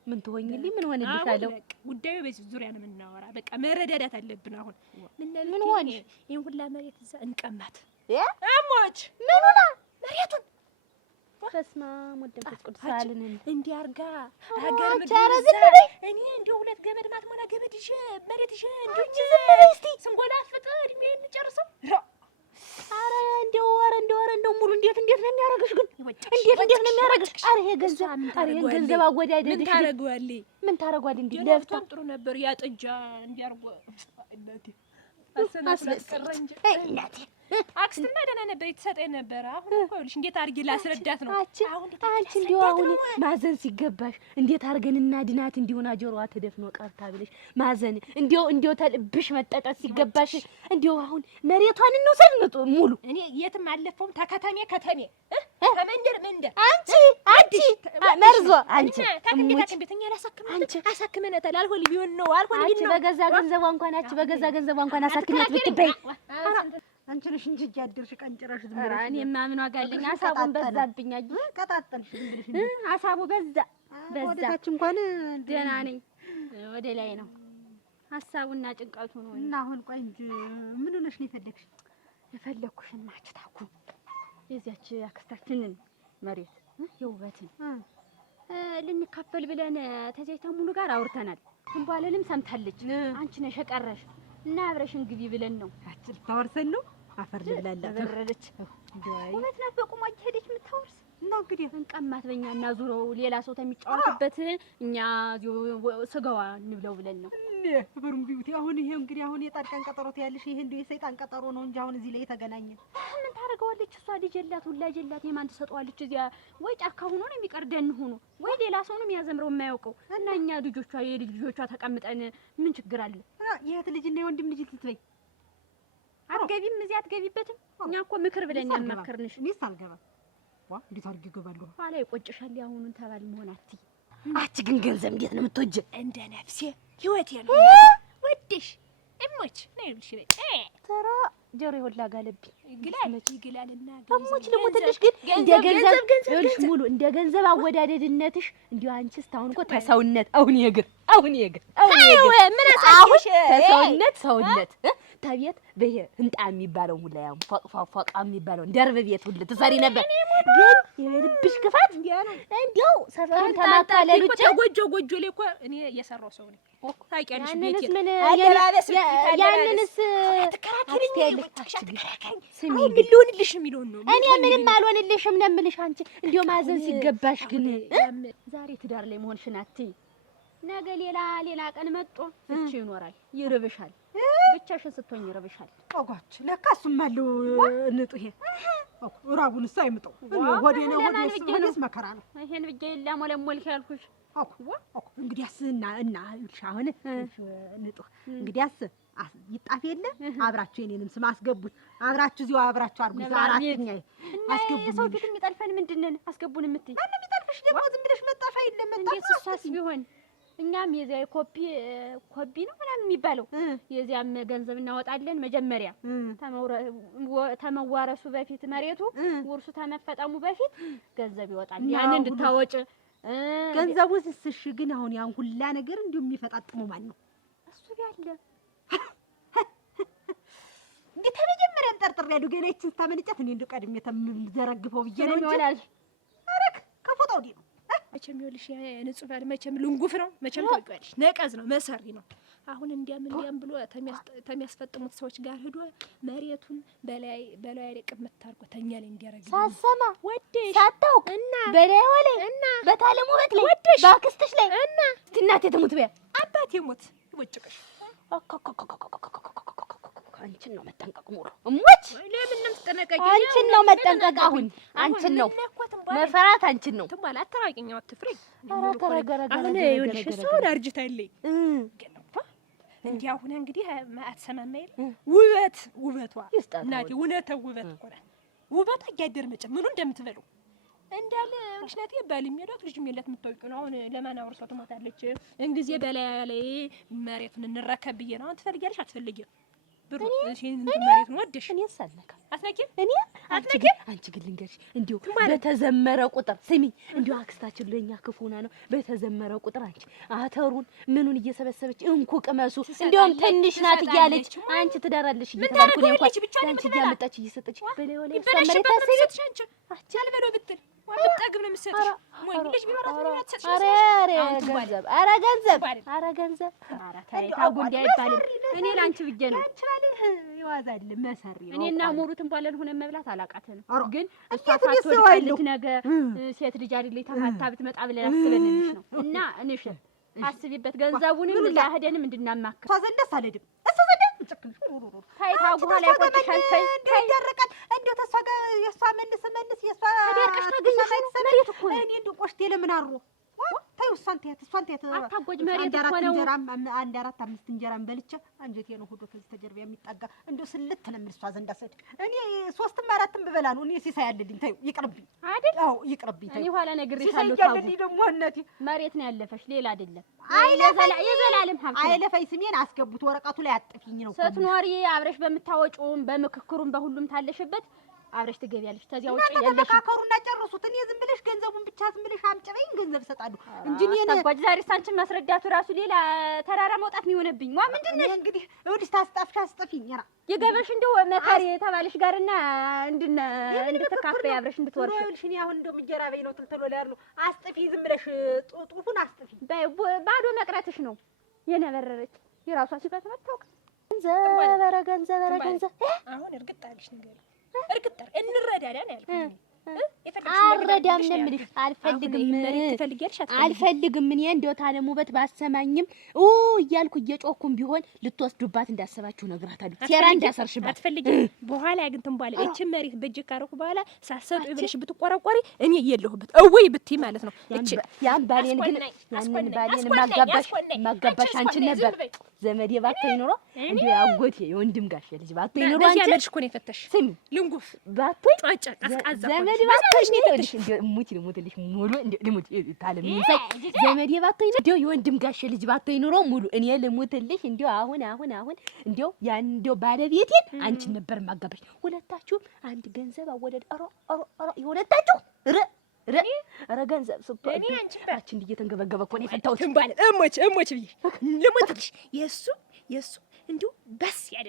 ምን ትሆኝልኝ ምን ሆንልሻለሁ? ጉዳዩ በዚህ ዙሪያ ነው የምናወራ። በቃ መረዳዳት አለብን። አሁን ምን ሆንሽ? ይሄን ሁላ መሬት እዛ እንቀማት አሞች ምን ሆና መሬቱን በስመ አብ ወወልድ ወመንፈስ ቅዱስ ሳልን እንዲህ አርጋ ሀገር ምድር እኔ እንደው ሁለት ገመድ ማትሞላ ገመድ ይዤ መሬት ይዤ እንደው ስንጎላፍጥ እድሜን ጨርሰው አረ እንደው ሙሉ እንዴት ነው የሚያረግሽ ግን? እንዴት ነው የሚያረግሽ? አረ ይሄ ገንዘብ አወዳደድሽ ምን ታረጓል? እንዴ ለፍታ ጥሩ ነበር ያ ጥጃ እንዲያርጎ እናቴ አስመስከረኝ እናቴ አክስትና ደህና ነበር የተሰጠኝ ነበር። አሁን እኮ ይኸውልሽ እንዴት አድርጌ ላስረዳት ነው። አንቺ እንደው አሁን ማዘን ሲገባሽ እንዴት አድርገን እናድናት እንዲሆና ጆሮዋ ተደፍኖ ቀርታ ብለሽ ማዘን እንደው ተልብሽ መጠጠት ሲገባሽ እንደው አሁን መሬቷን እንውሰድ ሙሉ እኔ የትም አለፈውም ከተሜ ከመንደር አንቺ መርዞ አንቺ ታከምቤተኛ አሳክመናታል። አልሆን ቢሆን ነው በገዛ ገንዘቧ እንኳን አሳክመት ብትበይ አንቺ ነሽ እንጂ እያደርሽ ቀንጭራሽ ዝም ብለሽ እኔማ ምን ዋጋ አለኝ? ሀሳቡን በዛብኝ አይ ቀጣጠልሽ ዝም ብለሽ ሀሳቡ በዛ ወደታች እንኳን ደህና ነኝ። ወደ ላይ ነው ሀሳቡና ጭንቀቱ ነው። እና አሁን ቆይ እንጂ ምን ሆነሽ ነው የፈለግሽ? የፈለግኩሽን ማችታኩ የዚያች አክስታችንን መሬት የውበትን ልንካፈል ብለን ተዘይታ ሙሉ ጋር አውርተናል። እንባለንም ሰምታለች። አንቺ ነሽ የቀረሽ እና አብረሽን ግቢ ብለን ነው ታወርሰን ነው አፈር ልብላላ ተበረረች። ውበት ናት በቁሟ ሄደች የምታወርስ እና እንግዲህ እንቀማት በእኛ እና ዙረው ሌላ ሰው ተሚጫወትበት እኛ ስጋዋ እንብለው ብለን ነው። ብሩም ቢዩቲ አሁን ይሄ እንግዲህ አሁን የጣድቃን ቀጠሮ ትያለሽ። ይሄ እንደው የሰይጣን ቀጠሮ ነው እንጂ አሁን እዚህ ላይ የተገናኘን ምን ታደርገዋለች እሷ? ልጅ የላት ሁላ ጀላት የማን ትሰጠዋለች? እዚያ ወይ ጫካ ሆኖ ነው የሚቀር ደን ሆኖ ወይ ሌላ ሰው ነው የሚያዘምረው የማያውቀው። እና እኛ ልጆቿ የልጅ ልጆቿ ተቀምጠን ምን ችግር አለ? የእህት ልጅ እና የወንድም ልጅ ልትበይ አትገቢም? እዚያ አትገቢበትም? እኛ እኮ ምክር ብለን ያልመከርንሽ። እኔስ አልገባም። ዋ እንዴት አድርጌ እገባለሁ? ኋላ ይቆጭሻል። ያሁኑን ተባል መሆን አትይ። አቺ ግን ገንዘብ እንዴት ነው የምትወጂ? እንደ ነፍሴ ህይወቴ ነው ወድሽ እሞች ነው ይልሽ ተራ ጆሮ ይወላ ጋለብኝ ይግላልና እሞች ልሞትልሽ። ግን እንደ ገንዘብ ይልሽ ሙሉ እንደ ገንዘብ አወዳደድነትሽ እንዲሁ አንቺስ ታውን እኮ ተሰውነት አሁን የግር ምን አሳውሽ ተሰውነት ሰውነት ታቤት በየ ህንጣ የሚባለው ሁላ ያው ፎቅ የሚባለው ደርብ ቤት ሁሉ ትሰሪ ነበር። ግን የልብሽ ክፋት እንዲያው ሰፈሩን ተማካለል ውጭ ጎጆ ላይ እኮ እኔ እየሰራው ሰው ነኝ። ታውቂያለሽ ቤት ያንንስ ስሚ ሊሆንልሽ የሚለውን ነው። እኔ ምንም አልሆንልሽም ነው የምልሽ። አንቺ እንዲያው ማዘን ሲገባሽ ግን ዛሬ ትዳር ላይ መሆንሽን አትይ። ነገ ሌላ ቀን መጥቶ እቺ ይኖራል፣ ይርብሻል። ብቻሽን ስትሆኝ ይርብሻል። ቆጓች ለካ እሱም አለው ንጡ። ይሄ ራቡንስ አይምጠው ሆዴ ነው ሆዴስ መከራ ነው። ይሄን ብቻ ላሞለሞልሽ ያልኩሽ እንግዲያስ እና ይልሽ አሁን ንጡ እንግዲያስ ይጣፍ የለ አብራችሁ የኔንም ስም አስገቡት። አብራችሁ እዚሁ አብራችሁ አርጉ። አራተኛ አስገቡት። ሰው ፊት የሚጠልፈን ምንድነው? አስገቡን የምትይ ማን የሚጠልፍሽ ደግሞ? ዝም ብለሽ መጣፋ የለም መጣፋ። እንዴት እሷስ ቢሆን እኛም የዚያ ኮፒ ነው ምናምን የሚባለው የዚያም ገንዘብ እናወጣለን። መጀመሪያ ተመዋረሱ በፊት መሬቱ ውርሱ ተመፈጠሙ በፊት ገንዘብ ይወጣል። ያን እንድታወጭ ገንዘቡስ እሺ። ግን አሁን ያን ሁላ ነገር እንዲሁ የሚፈጣጥሙ ማን ነው? እሱ ያለ እንዴ ተመጀመሪያ እንጠርጥር ያለው ገና ይችን ታመልጫት እኔ እንደው ቀድሜ ተዘረግፈው ብዬ ነው እንጂ አረክ ከፎጣው ዲ ነው መቼም ይኸውልሽ ንጹህ ባል መቼም ልንጉፍ ነው። መቼም ታውቂዋለሽ ነቀዝ ነው መሰሪ ነው። አሁን እንዲያም ብሎ ተሚያስፈጥሙት ሰዎች ጋር ሄዶ መሬቱን በላይ ላይ ቅምት አድርጎ ተኛ ላይ እንዲያረግ ሳሰማ ወዴሽ ሳታውቅ እና በላይ ወለ እና በታለሙ በት ላይ ወዴሽ ባክስትሽ ላይ እና እናቴ ትሙት በያ አባቴ ሞት ይወጭቅሽ አንቺን ነው መጠንቀቅ ሙሉ እሞች ለምን ነው ተጠነቀቂ? አንቺን ነው መጠንቀቅ። አሁን አንቺን ነው መፈራት። አንቺን ነው ትባላ አትራቂኝ አትፍሪ። አሁን ይኸውልሽ ሰው አርጅታለኝ ግን እንዴ አሁን እንግዲህ አትሰማማ የለ ውበቷ እናቴ ውበት እኮ ናት። ውበቷ እያደር መጨም ምኑ እንደምትበለው እንዳለ ምክንያት ባል የሚሄዳት ልጅ የሚላት የምታውቂው ነው። አሁን ለማን አውርሷት ሞታለች። እንግዲህ በላይ መሬቱን እንረከብ ብዬ ነው። አሁን ትፈልጊያለሽ አትፈልጊም? ብሩ እሺን መሬት ነው ወደሽ እኔ ሳለካ አትነኪም እኔ አትነኪም። አንቺ ግን ልንገርሽ እንዲሁ በተዘመረ ቁጥር ስሚ፣ እንዲሁ አክስታችን ለኛ ክፉና ነው። በተዘመረ ቁጥር አንቺ አተሩን ምኑን እየሰበሰበች እንኩ ቅመሱ እንዲያውም ትንሽ ናት እያለች አንቺ ትዳራለሽ እየተባልኩ ነው እንኳን አንቺ እያመጣች እየሰጠች በሌው ላይ ሰመረ ታሰበች። አንቺ አልበለው ብትል ወጣግም ነው የምትሰጥሽ። ሞኝ ልጅ ቢኖራት ነው የምትሰጥሽ። ኧረ ገንዘብ ታጉ እንዲህ አይባልም። እኔ ላንቺ ብዬ ነው ይዋዛል መሰሪ ነው። እኔና ሙሩትን ባለን ሆነ መብላት አላቃተንም። ግን እሷ ሳትወልድ ነገ ሴት ልጅ አይደል ተፋታ ብትመጣ ብለን አስበንልሽ ነው። እና እንሽ አስቢበት። ገንዘቡንም ለአህደንም እንድናማከር ታዘለስ አለድም እሱ ዘደ ጭክል ታይታ በኋላ ይቆጥሻል። ታይ ይደረቃል። እንደው ተሷ ጋር የሷ መልስ የሷ ታደርቀሽ ታገኝሽ መሬት እኮ እኔ እንደው ቆሽቴ ለምን አሩ ታዩ እሷን ተያት አታጎጅ መሬት እኮ ነው። አንድ አራት አምስት እንጀራም በልቼ አንጀቴ ነው ሁሉ ከዚህ ተጀርባ የሚጣጋ እንደው ስልት ነው የምልሽ። እሷ ዘንዳ ሰድ እኔ ሶስትም አራትም ብበላ ነው እኔ ሲሳይ ያለልኝ። ታዩ ይቅርብኝ አይደል? አዎ ይቅርብኝ። እኔ ኋላ ነግሬሻለሁ። ታዩ ያለልኝ ደግሞ እናቴ መሬት ነው ያለፈሽ፣ ሌላ አይደለም። የዘላለም ሀብት አይለፈኝ። ስሜን አስገቡት ወረቀቱ ላይ አጥፊኝ ነው። ስትኖሪ አብረሽ በምታወጪውም በምክክሩም በሁሉም ታለሽበት አብረሽ ትገቢያለሽ። ተዚያ ውጪ ያለሽ ተመካከሩና ጨርሱት። እኔ ዝም ብለሽ ገንዘቡን ብቻ ዝም ብለሽ አምጪ በይኝ፣ ገንዘብ እሰጣለሁ እንጂ እኔ ታጓጅ ዛሬ ሳንቺን ማስረዳቱ ራሱ ሌላ ተራራ መውጣት ነው የሆነብኝ። ዋ ምንድነሽ እንግዲህ እውልሽ ታስጣፍሽ አስጥፊኝ ራ የገበሽ እንደው መካሪ ተባለሽ ጋርና እንድትካፈይ አብረሽ እንድትወርሽ እውልሽ እኔ አሁን እንደው ምጀራ በይ ነው ትልትሎ ላይ ያለው አስጥፊ፣ ዝም ብለሽ ጡፉን አስጥፊ። ባዶ መቅረትሽ ነው የነበረረች የራሷ ሲፈት መጣው ገንዘብ አሁን እርግጥ አለሽ ነገር እርግጥ እንረዳዳ ነው ያልኩኝ። አረዳም ነው የምልሽ። አልፈልግም እኔ እንደው ታለም ውበት ባሰማኝም እያልኩ እየጮኩም ቢሆን ልትወስዱባት እንዳሰባችሁ ነግራታለሁ። ሴራ እንዳሰርሽባት አትፈልጊም። በኋላ ግን ትንባለ እቺ መሬት በእጅ ካረኩ በኋላ ሳሰጡ ብለሽ ብትቆረቆሪ እኔ የለሁበት እውይ ብትይ ማለት ነው። እቺ ያን ባሌን ግን ያንን ባሌን ማጋባሽ አንቺ ነበር። ዘመዴ ባትይ ኑሮ እንደው ያጎቴ የወንድም ጋሽ ልጅ ባትይ ኑሮ አንቺ ያለሽ እኮ ነው የፈተሽ ስሚ ልንጉፍ ባትይ ቀዝቃዛ ዘመዴ ባትይ ሙትልሽ ሙሉ ልሙት ታለም ይሳይ ዘመዴ ባትይ እንደው የወንድም ጋሽ ልጅ ባትይ ኑሮ ሙሉ እኔ ልሙትልሽ እንደው አሁን እንደው ያን እንደው ባለቤቴን አንቺ ነበር ማጋባሽ። ሁለታችሁም አንድ ገንዘብ አወደድ ሁለታችሁ ኧረ ገንዘብ ስትወጪ እኔ አንቺ እየተንገበገበ እኮ ነው የፈታሁት። ትንባለ እሞች ብዬሽ ልሙትልሽ የእሱ እንዲሁ በስ ያለ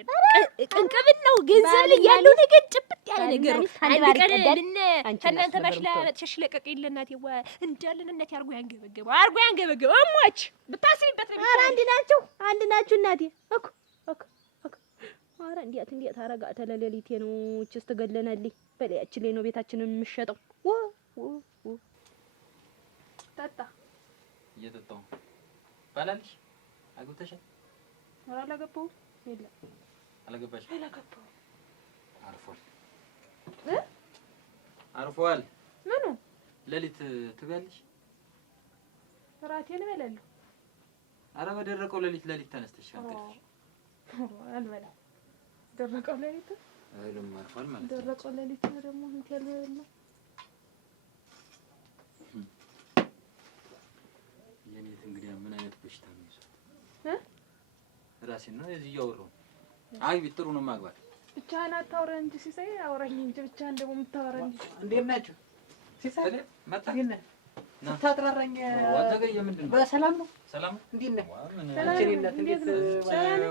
ቅንቅብን ነው ገንዘብ ላይ ያለው ነገር ጭብጥ ያለ ነገር ነው። አንድ ቀን ከእናንተ ባሽላ መጥሸሽ ለቀቅ የለ እናቴ እንዳለን እናቴ አርጎ ያንገበገበው እሞች ብታስቢበት ነው። ኧረ አንድ ናችሁ እናቴ እኮ ኧረ እንዴት አረጋ ተለሌሊቴ ነው እችስ ትገለናልኝ በላያችን ላይ ነው ቤታችንን የምትሸጠው። ጠጣ እየጠጣሁ ባላልሽ አግብተሻል? ኧረ አላገባሁም። የለም አላገባሽም? አላገባሁም። አርፏል። ምኑ ሌሊት ትበያለሽ? እራቴን እበላለሁ። ኧረ በደረቀው ሌሊት ተነስተሽ አንቀልሽ? አልበላም። ደረቀው ሌሊት እህልም አርፏል ማለት ነው። ደረቀው ሌሊት ደግሞ እንትን ያልበላ የኔት እንግዲህ ምን አይነት በሽታ ነው ይዟት? ራሴን ነው እዚህ እያወራሁ። አይ ጥሩ ነው ማግባት። ብቻህን አታውራ እንጂ ሲሳይ አውራኝ እንጂ ብቻህን ደግሞ የምታወራ እንጂ። እንዴት ናችሁ? ሲሳይ መጣ ስታጥራራኝ ወዘገየ ምንድን ነው? በሰላም ነው? ሰላም እንዴት ነህ? እንዴት ነው?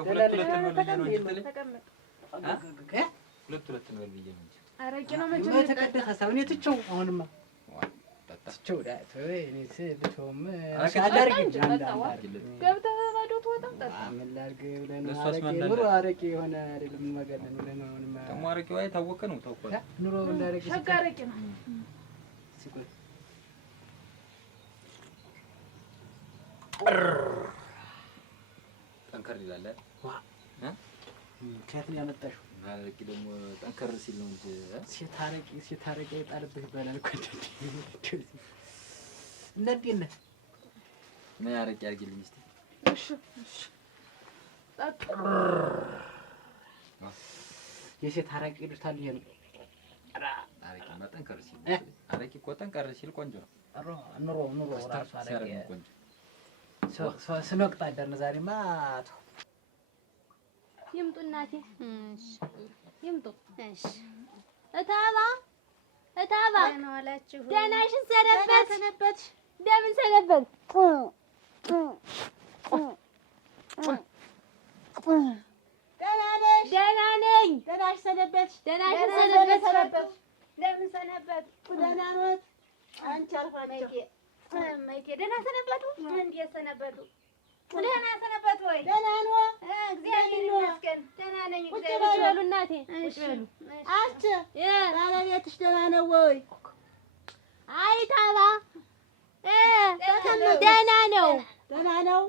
ሁለት ነው ብዬሽ ነው እንጂ ተቀመጥ። ሁለት ነው ብዬሽ ነው እንጂ አረቄ ነው መቼም የተቀደሰ ሰው እኔ ትቼው አሁንማ ትቼው እኔ ስልተውም አዳርግ ገብተህ ባዶ ትወጣ ምን ላድርግ ብለህ ነው? ኑሮ አረቄ የሆነ አይደለም መገለን ብለህ ነው። አሁንማ ደግሞ አረቄው የታወቀ ነው ታውቋል። ኑሮ እንዳረቄ ሸጋ አረቄ ነው። ጠንከር ይላል ከየት ነው ያመጣሽው? አረቄ ደግሞ ጠንከር ሲል ነው እንጂ ሴት አረቄ ይጣልብህ ይባላል እኮ እና እንዴት ነህ? ምን አረቄ አድርጊልኝ እስኪ። እሺ ጠጡ። የሴት አረቄ ይሉታል ይሄ ነው። አረቄማ ጠንከር ሲል አረቄ እኮ ጠንከር ሲል ቆንጆ ነው። ኑሮ ራሱ አረቄ ቆንጆ ስንወቅት አደርን። ዛሬማ ይምጡ እናቴ ይምጡ። እሺ እታባ ደህና ዋላችሁ? ደህናሽን ሰነበትሽ? እንደምን ሰነበት? ደህና ነሽ? ደህና ነኝ። ደህናሽ ሰነበትሽ? ደህናሽን ሰነበትሽ? እንደምን ሰነበት? ደህና ኖት? አንቺ አልፋቸው ማይኬ ደህና ሰነበቱ? እንዴት ሰነበቱ? ደህና ሰነበቱ ወይ? ደህና ነው እግዚአብሔር ይመስገን። ደህና ነኝ እግዚአብሔር። ቁጭ በሉ እናቴ ቁጭ በሉ። አች ባለቤትሽ ደህና ነው ወይ? አይ ታባ ደህና ነው ደህና ነው።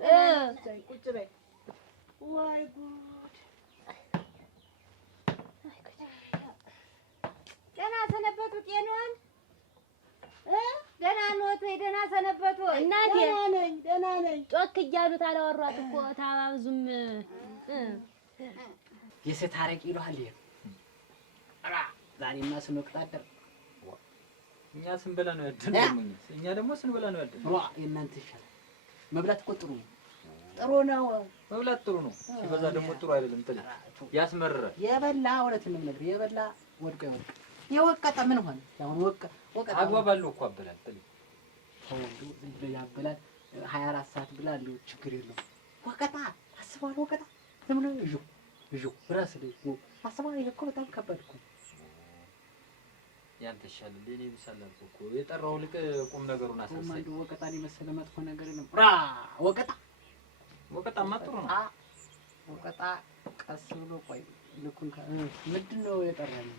ቁጭ በይ። ወይ ጉድ! ደህና ሰነበቱ ጤናዋን ደህና ኖት ወይ? ደህና ሰነበቱ ወይ? እናቴ ደህና ነኝ። ጮክ እያሉት አላወሯት እኮ ታባ ብዙም የሴት አረቄ ይሉሃል ይሄ ዛሬማ ስንወቅት አደር። እኛ ስንበላ ነው ያደርነው። እኛ ደግሞ ስንበላ ነው ያደርነው። የእናንተ ይሻላል። መብላት እኮ ጥሩ ነው። መብላት ጥሩ ነው። ሲበዛ ደግሞ ጥሩ አይደለም። ጥል ያስመርራል። የበላ እውነትን ነው የምነግርህ። የበላ ወድቆ ይወድቅ። የወቀጠ ምን ሆነ? አሁን ወቀጠ አግባብ አለው እኮ አበላል። ጥል ተወንዱ ያበላል። 24 ሰዓት ብላል። ችግር የለውም። ወቀጣ አስባል። ወቀጣ ዝም ብሎ ይዡ ራስ ላይ አስባል። ይሄ እኮ በጣም ከባድ እኮ ያንተ ይሻላል። እኔ ብሳላል እኮ የጠራው ልቅ ቁም ነገሩን አሳሰኝ። ወቀጣን የመሰለ መጥፎ ነገር የለም። ወቀጣማ ጥሩ ነው። ወቀጣ ቀስ ብሎ ቆይ ልኩን ምንድን ነው የጠራኝ?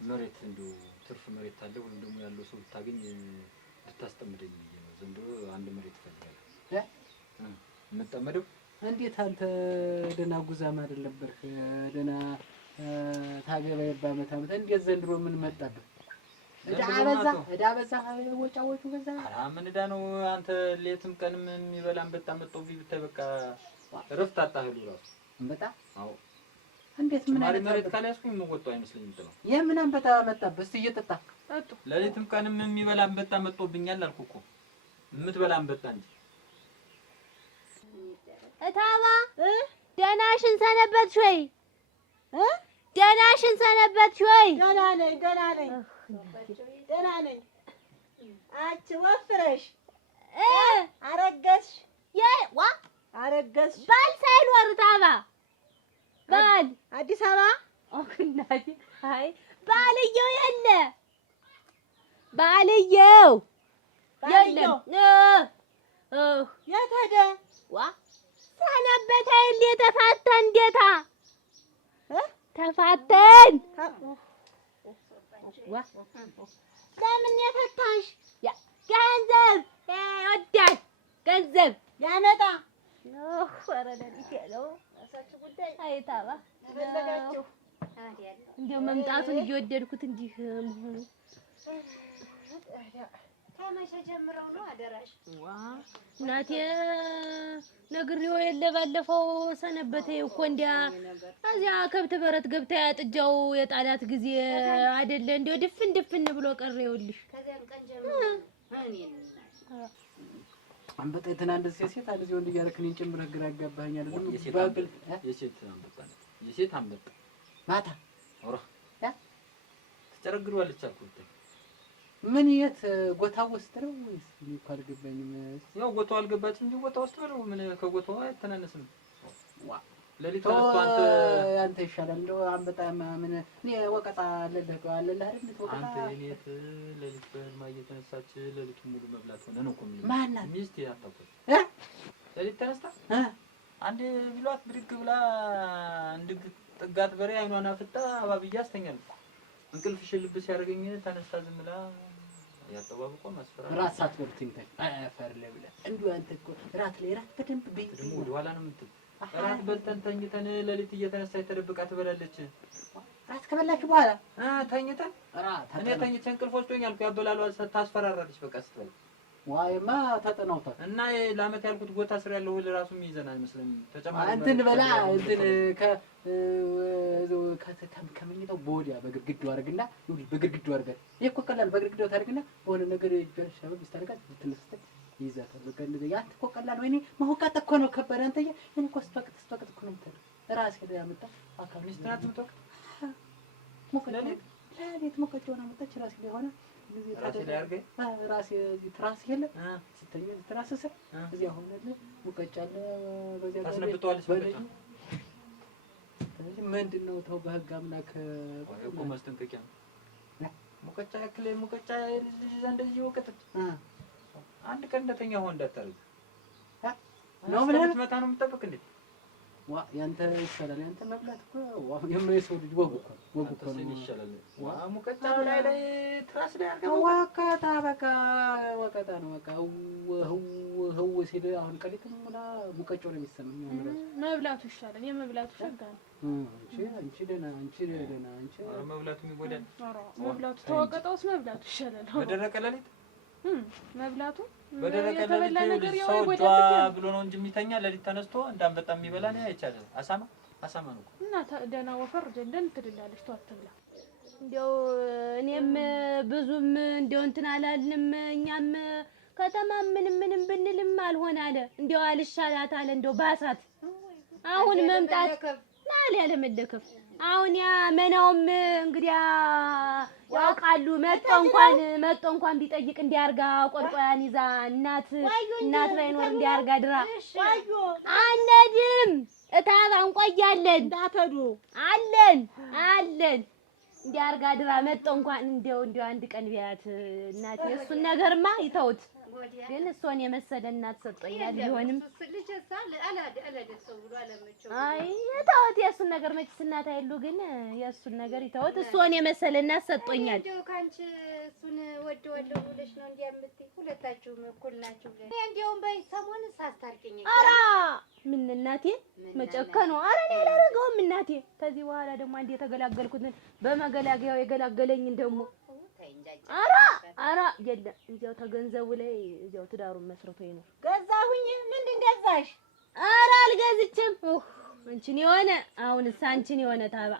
መሬት እንደው ትርፍ መሬት አለ ወይም ደግሞ ያለው ሰው ብታገኝ ብታስጠምደኝ ብዬ ነው። ዘንድሮ አንድ መሬት ፈልጋለሁ የምጠመደው። እንዴት አንተ ደህና ጉዛም አይደለብህ? ደህና ታገባይ በዓመት ዓመት እንዴት ዘንድሮ ምን መጣብህ? እዳ በዛ ወጫወቹ በዛ። ኧረ ምን እዳ ነው አንተ? ሌትም ቀንም የሚበላ አንበጣ መጥቶብኝ ብታይ በቃ እረፍት አጣህሉ እራሱ አንበጣ። አዎ እንዴት ምን አይነት መሬት ካልያዝኩኝ የምወጣው አይመስለኝም። ጥለው የምን አንበጣ መጣብህ? እስኪ እየጠጣ ጠጡ። ሌሊትም ቀንም የሚበላ አንበጣ መጥቶብኛል አልኩ እኮ። የምትበላ አንበጣ እንጂ። እታባ ደህናሽን ሰነበትሽ ወይ? ደህናሽን ሰነበትሽ ወይ? ደህና ነኝ ደህና ነኝ። አንቺ ወፍረሽ አረገዝሽ? ዋ አረገዝሽ? ባል ሳይኖር እታባ ባል አዲስ አበባ እናቴ። አይ ባልየው የለ ባልየው የለም። የት ሄደ? ዋ ሰነበተ እንዴ? ተፋተን እንዴታ ተፋተን። ዋ ለምን የፈታሽ? ገንዘብ ይወዳል ገንዘብ ያመጣ ወረደልሽ ያለው አይታባ እንደው መምጣቱን እየወደድኩት እንዲህ መሆኑ ከመቼ ጀምረው ነው አደራሽ? እናቴ ነግሬው የለ ባለፈው ሰነበተ እኮ እንዲያ እዚያ ከብት በረት ገብታ ያጥጃው የጣላት ጊዜ አይደለ እንደው ድፍን ብሎ ቀረ። ይኸውልሽ ከዚያም ቀን ጀምሮ አንበጣ የተናንደ ሴት አለ ወንድ እያደረክ እኔን ጨምረህ ግራ አጋባኸኛል። የሴት አንበጣ ነው። የሴት አንበጣ ማታ ኦራ ተጨረግሯለች አልኩት። ምን የት ጎታው ውስጥ ነው ወይስ እኔ እኮ አልገባኝም። ያው ጎታው አልገባችም እንጂ ጎታው ውስጥ ነው። ምን ከጎታው አይተናነስም። ዋ ለሊት አንተ ይሻላል እንደው አንበጣ ምን እኔ ወቀጣ አለልህ አይደል? ወቀጣ አንተ እኔት ለሊት በህልማ እየተነሳች ለሊቱን ሙሉ መብላት ሆነ ነው እኮ የሚለው። ማናት ሚስት ያጣቆች ለሊት ተነስታ አንድ ቢሏት ብድግ ብላ እንድግ ጥጋት በሬ አይኗን አፍጣ አባብያ አስተኛለች። እንቅልፍ ሽልብስ ያደርገኝ ተነስታ ዝም ብላ ያጠባብቆ ማስፈራ ራስ ሳትወርትኝ አፈር ለብለ እንዲሁ አንተ እኮ ራት ላይ ራት በደንብ ቤት ደግሞ ወደ ኋላ ነው የምትል። ራት በልተን ተኝተን ለሊት እየተነሳች ተደብቃ ትበላለች። ራት ከበላች በኋላ ተኝተን እኔ ተኝቼ እንቅልፍ ወስዶኛል እኮ ያበላሉ ታስፈራራለች በቃ ስትበላ። ዋይማ ተጠናውታል እና ለአመት ያልኩት ጎታ ስር ያለው ሁሉ ራሱ የሚይዘን አይመስለኝም። ተጨማሪ እንትን በላ እንትን ከመኝታው በወዲያ በግድግዳው አድርግና በግድግዳው አድርገህ ይሄ እኮ ቀላል በግድግዳው ታደርግና በሆነ ነገር ጀርሻው ቢስታርጋት ትነስተህ ይዛታል። በቃ እንደዚህ ያንተ እኮ ቀላል ወይኔ መሆቃት እኮ ነው ከበደ። አንተዬ እኔ እኮ ስትወቅት እኮ ነው የምትለው ራሴ ላይ ያመጣ አካል ሚስት ናት የምትወቅት ለሌት ሞቀጫውን አመጣች ራሴ ላይ ሆነ ራሴ ላይ አድርገህ ራሴ እዚህ ትራስ የለም ስተኛ ትራስ ስር እዚያ ሆነልህ ሙቀጫ አለ በዚያ ታስነብጠዋለች ሙቀጫ። ምንድን ነው ተው በህግ አምላክ እኮ ማስጠንቀቂያ ነው። ሙቀጫ ያክል ሙቀጫ ልጅ እንደዚህ ወቀት አንድ ቀን እንደተኛ ሆን እንዳታረግ ነው ምን መታ ነው የምትጠብቅ እንዴ? ዋ ያንተ ይሻላል። ያንተ መብላት እኮ ዋ የማይሰው ልጅ ወጉ እኮ ነው ይሻላል። ዋ ሙቀጫ ላይ ትራስ ላይ አርጋ ወቀጣ በቃ ወቀጣ ነው በቃ ህው ሲል አሁን ቀሊቱን ሙላ ሙቀጫው ነው የሚሰማኝ። መብላቱ ይሻላል። የመብላቱ ሸጋ ነው። አንቺ ደህና መብላቱ የሚጎዳል። መብላቱ ተወቀጠውስ መብላቱ ይሻላል። በደረቀ ሌሊት መብላቱ በደረቀ ሌሊት ሰው ጇ ብሎ ነው እንጂ የሚተኛ ሌሊት ተነስቶ እንዳንበጣ የሚበላ ነው አይቻልም። አሳማ ነው እና ደህና ወፈር ደንደን ትድላለች። ተወጥብላ እንደው እኔም ብዙም እንደው እንትን አላልንም። እኛም ከተማ ምንም ብንልም አልሆን አለ። እንደው አልሻላት አለ። እንደው ባሳት አሁን መምጣት ያለ መደከፍ አሁን ያ መናውም እንግዲህ ያውቃሉ። መጥቶ እንኳን ቢጠይቅ እንዲያርጋ ቆርቆያን ይዛ እናት ባይኖር እንዲያርጋ ድራ አንሄድም። እታባ እንቆያለን። እንዳትሄዱ አለን እንዲያርጋ ድራ መጥቶ እንኳን እንደው አንድ ቀን ቢያት እናቴ እሱን ነገርማ ይተውት ግን እሷን የመሰለ እናት ሰጠኛል። ቢሆንም አይ የተወት የእሱን ነገር መችስ እናት አይሉ ግን የእሱን ነገር ይተወት። እሷን የመሰለ እናት ሰጠኛል። እንደው ካንቺ እሱን ወደዋለሁ ብለሽ ነው እንዲያ የምትይ? ሁለታችሁም እኩል ናችሁ ብለሽ እንደውም በይ ሰሞኑን ሳስታርቂኝ። ኧረ ምን እናቴ መጨከኑ? ኧረ እኔ አላደርገውም እናቴ። ከዚህ በኋላ ደግሞ አንዴ የተገላገልኩትን በመገላገያው የገላገለኝን ደግሞ ኧረ የለም እዚያው ተገንዘቡ ላይ እዚያው ትዳሩን መስርቶ ይኖር። ገዛሁኝ። ምንድን ገዛሽ? ኧረ አልገዝችም። አንቺን የሆነ አሁንስ አንቺን የሆነ ታባ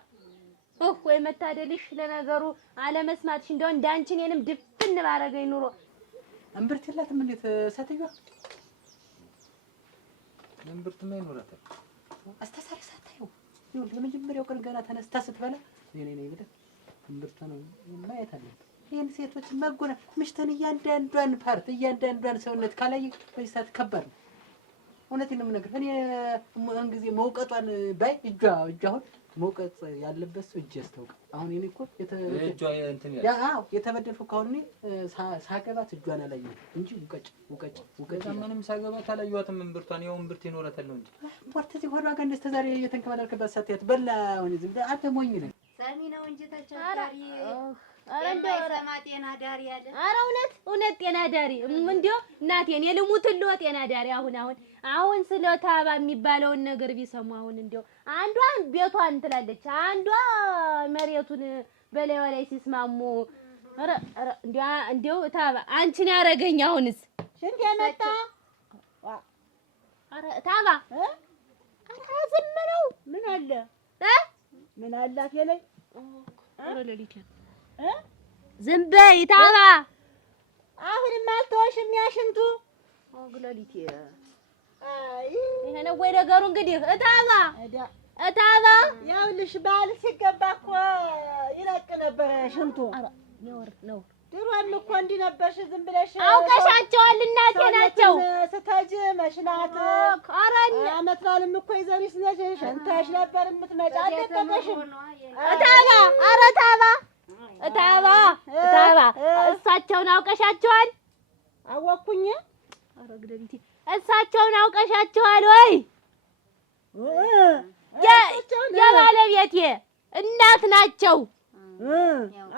ወይ መታደልሽ። ለነገሩ አለመስማትሽ እንደው እንዳንቺ እኔንም ድፍን ባረገኝ ኑሮ። እምብርት የላትም እንዴት ሴትዮዋ? እምብርትማ ይኖራታል። አስተሳሰብ ሳታየው ይኸውልህ የመጀመሪያው ቀን ገና ተነስታ ስትበላ እኔ ብለህ እምብርቷ ነው ማየት አለብህ። ይሄን ሴቶች መጎና ምሽተን እያንዳንዷን ፓርት እያንዳንዷን ሰውነት ካላየ በዚህ ሰዓት ከባድ ነው። እውነቴን ነው የምነግርህ። እኔ ያን ጊዜ መውቀጧን ባይ እጇ አሁን መውቀጥ ያለበት ሰው እጅ ያስታውቃል። አሁን እኔ እኮ የተበደልኩ ከአሁን እኔ ሳገባት እጇን አላየሁም እንጂ ውቀጭ ምንም ሳገባት አላየኋትም። እምብርቷን ያው እምብርት ይኖራታል ነው እንጂ ፖርት እዚህ ሆዷ ጋር እንደዚህ ተዛሬ እየተንከባለልክበት ሳትያት በላ አሁን ዝም ብለህ አንተ ሞኝ ነህ። ሰሚ ነው እንጂ ተቸጋሪ የማይሰማ ጤና ዳሪ ያለ። ኧረ እውነት ጤና ዳሪ እንደው እናቴ እኔ ልሙትልዎ ጤና ዳሪ። አሁን ስለ ታባ የሚባለውን ነገር ቢሰሙ አሁን እንደው አንዷ ቤቷን ትላለች፣ አንዷ መሬቱን በላይዋ ላይ ሲስማሙ። ኧረ እንደው ታባ አንቺን ያረገኝ አሁንስ ሽንት የመጣ ኧረ ታባ ኧረ ዝም ነው። ምን አላት የለኝ? ኧረ ሌሊት ዝም በይ ታባ። አሁንም አልተወሽም ያሽንቱ ሌሊት ይሄ ነው ወይ ነገሩ? እንግዲህ እታባ ያውልሽ ባል ሲገባ እኮ ይለቅ ነበር ሽንቱ። ኧረ ነው ድሮም እኮ እንዲህ ነበርሽ። ዝም ብለሽ አውቀሻቸዋል። እናቴ ናቸው ስተጅ መሽናት። ኧረ ዓመት በዓልም እኮ ይዘንሽ ነሽ ሽንተሽ ነበር የምትመጪ። አልለቀቀሽም እታባ። ኧረ እታባ እሳቸውን አውቀሻቸዋል? አወኩኝ። ኧረ ግደልቲ እሳቸውን አውቀሻቸዋል ወይ? የባለቤቴ እናት ናቸው።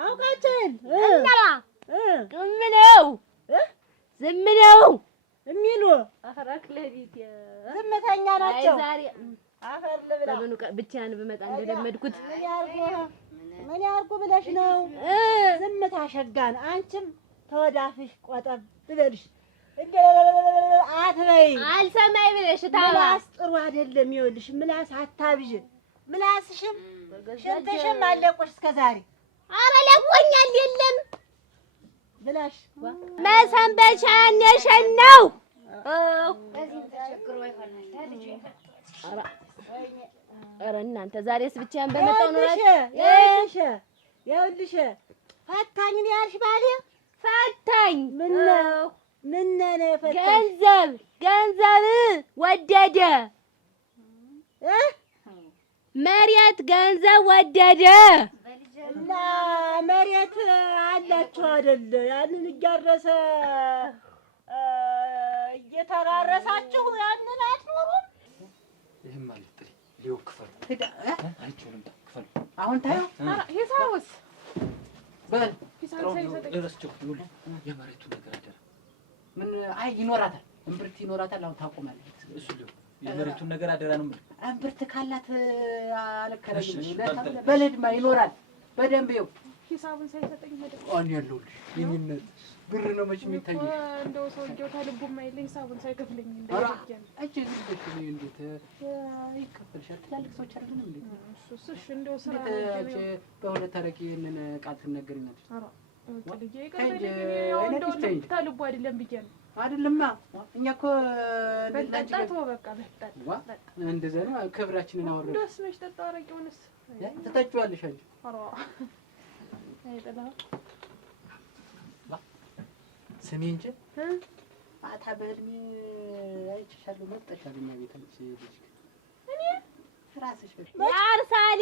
አውቃቸዋል እና ዝም ነው የሚሉ ዝምተኛ ናቸው። አፈር ልብላ ብቻዬን ብመጣ እንደለመድኩት ምን ያርጉ ብለሽ ነው? ዝምታ ሸጋን። አንቺም ተወዳፍሽ ቆጠብ ብለሽ አትበይ። አልሰማይ ብለሽ ታባ ምላስ ጥሩ አይደለም። ይኸውልሽ ምላስ አታብዥ። ምላስሽም ሽንትሽም አለቆሽ እስከ ዛሬ። ኧረ ለቆኛል የለም ብላሽ መሰንበቻ ነሸነው። በዚህ ተቸግሮ ይሆናል። ኧረ እናንተ ዛሬስ ብቻዬን በመጣው ነው። ይኸውልሽ ፈታኝ ነው ያልሽ ባሌ ፈታኝ። ምን ነው ፈታኝ? ገንዘብ ወደደ። መሬት ገንዘብ ወደደ እና መሬት አላችሁ አይደል? ያንን እያረሰ እየተራረሳችሁ ያንን አትኖሩም? ይሄም ማለት ጥሪ ሊው ክፈል አይችልም። ክፈል አሁን ታዩ ሂሳቡስ በል ለረስቸው ይውል የመሬቱ ነገር አደረ። ምን አይ ይኖራታል፣ እምብርት ይኖራታል። አሁን ታቆማለች። እሱ ሊው የመሬቱን ነገር አደራ ነው። እምብርት ካላት አለከረኝ በልድማ ይኖራል በደንብ። ይኸው ሂሳቡን ሳይሰጠኝ ሄደ። አሁን ያለውልሽ የኔነት ብር ነው መች የሚታየው? እንደው ሰውዬው ታልቦም አይል ሂሳቡን ሳይከፍለኝ እንደዚህ እቺ ዝልበሽ ነው። እንዴት ይከፈልሻል? ትላልቅ ሰዎች አይደለም እንዴ? እሱስ እንደው ስራ በሁለት አረቂ ይሄንን ቃል ትነገሪኛለሽ። ልጄ ይቀርልኝ ታልቦ አይደለም ብዬ ነው። አይደለማ እኛ እኮ በጠጣ በቃ እንደዛ ነው። ክብራችንን አወረድን። ደስ መች ጠጣ አረቂውንስ ትጠጪዋለሽ አንቺ። ስሚ እንጂ ማታ በህልሜ አይቼሻለሁ። መጣሻል እኛ ቤት አንቺ ልጅ እኔ ራስሽ ያርሳል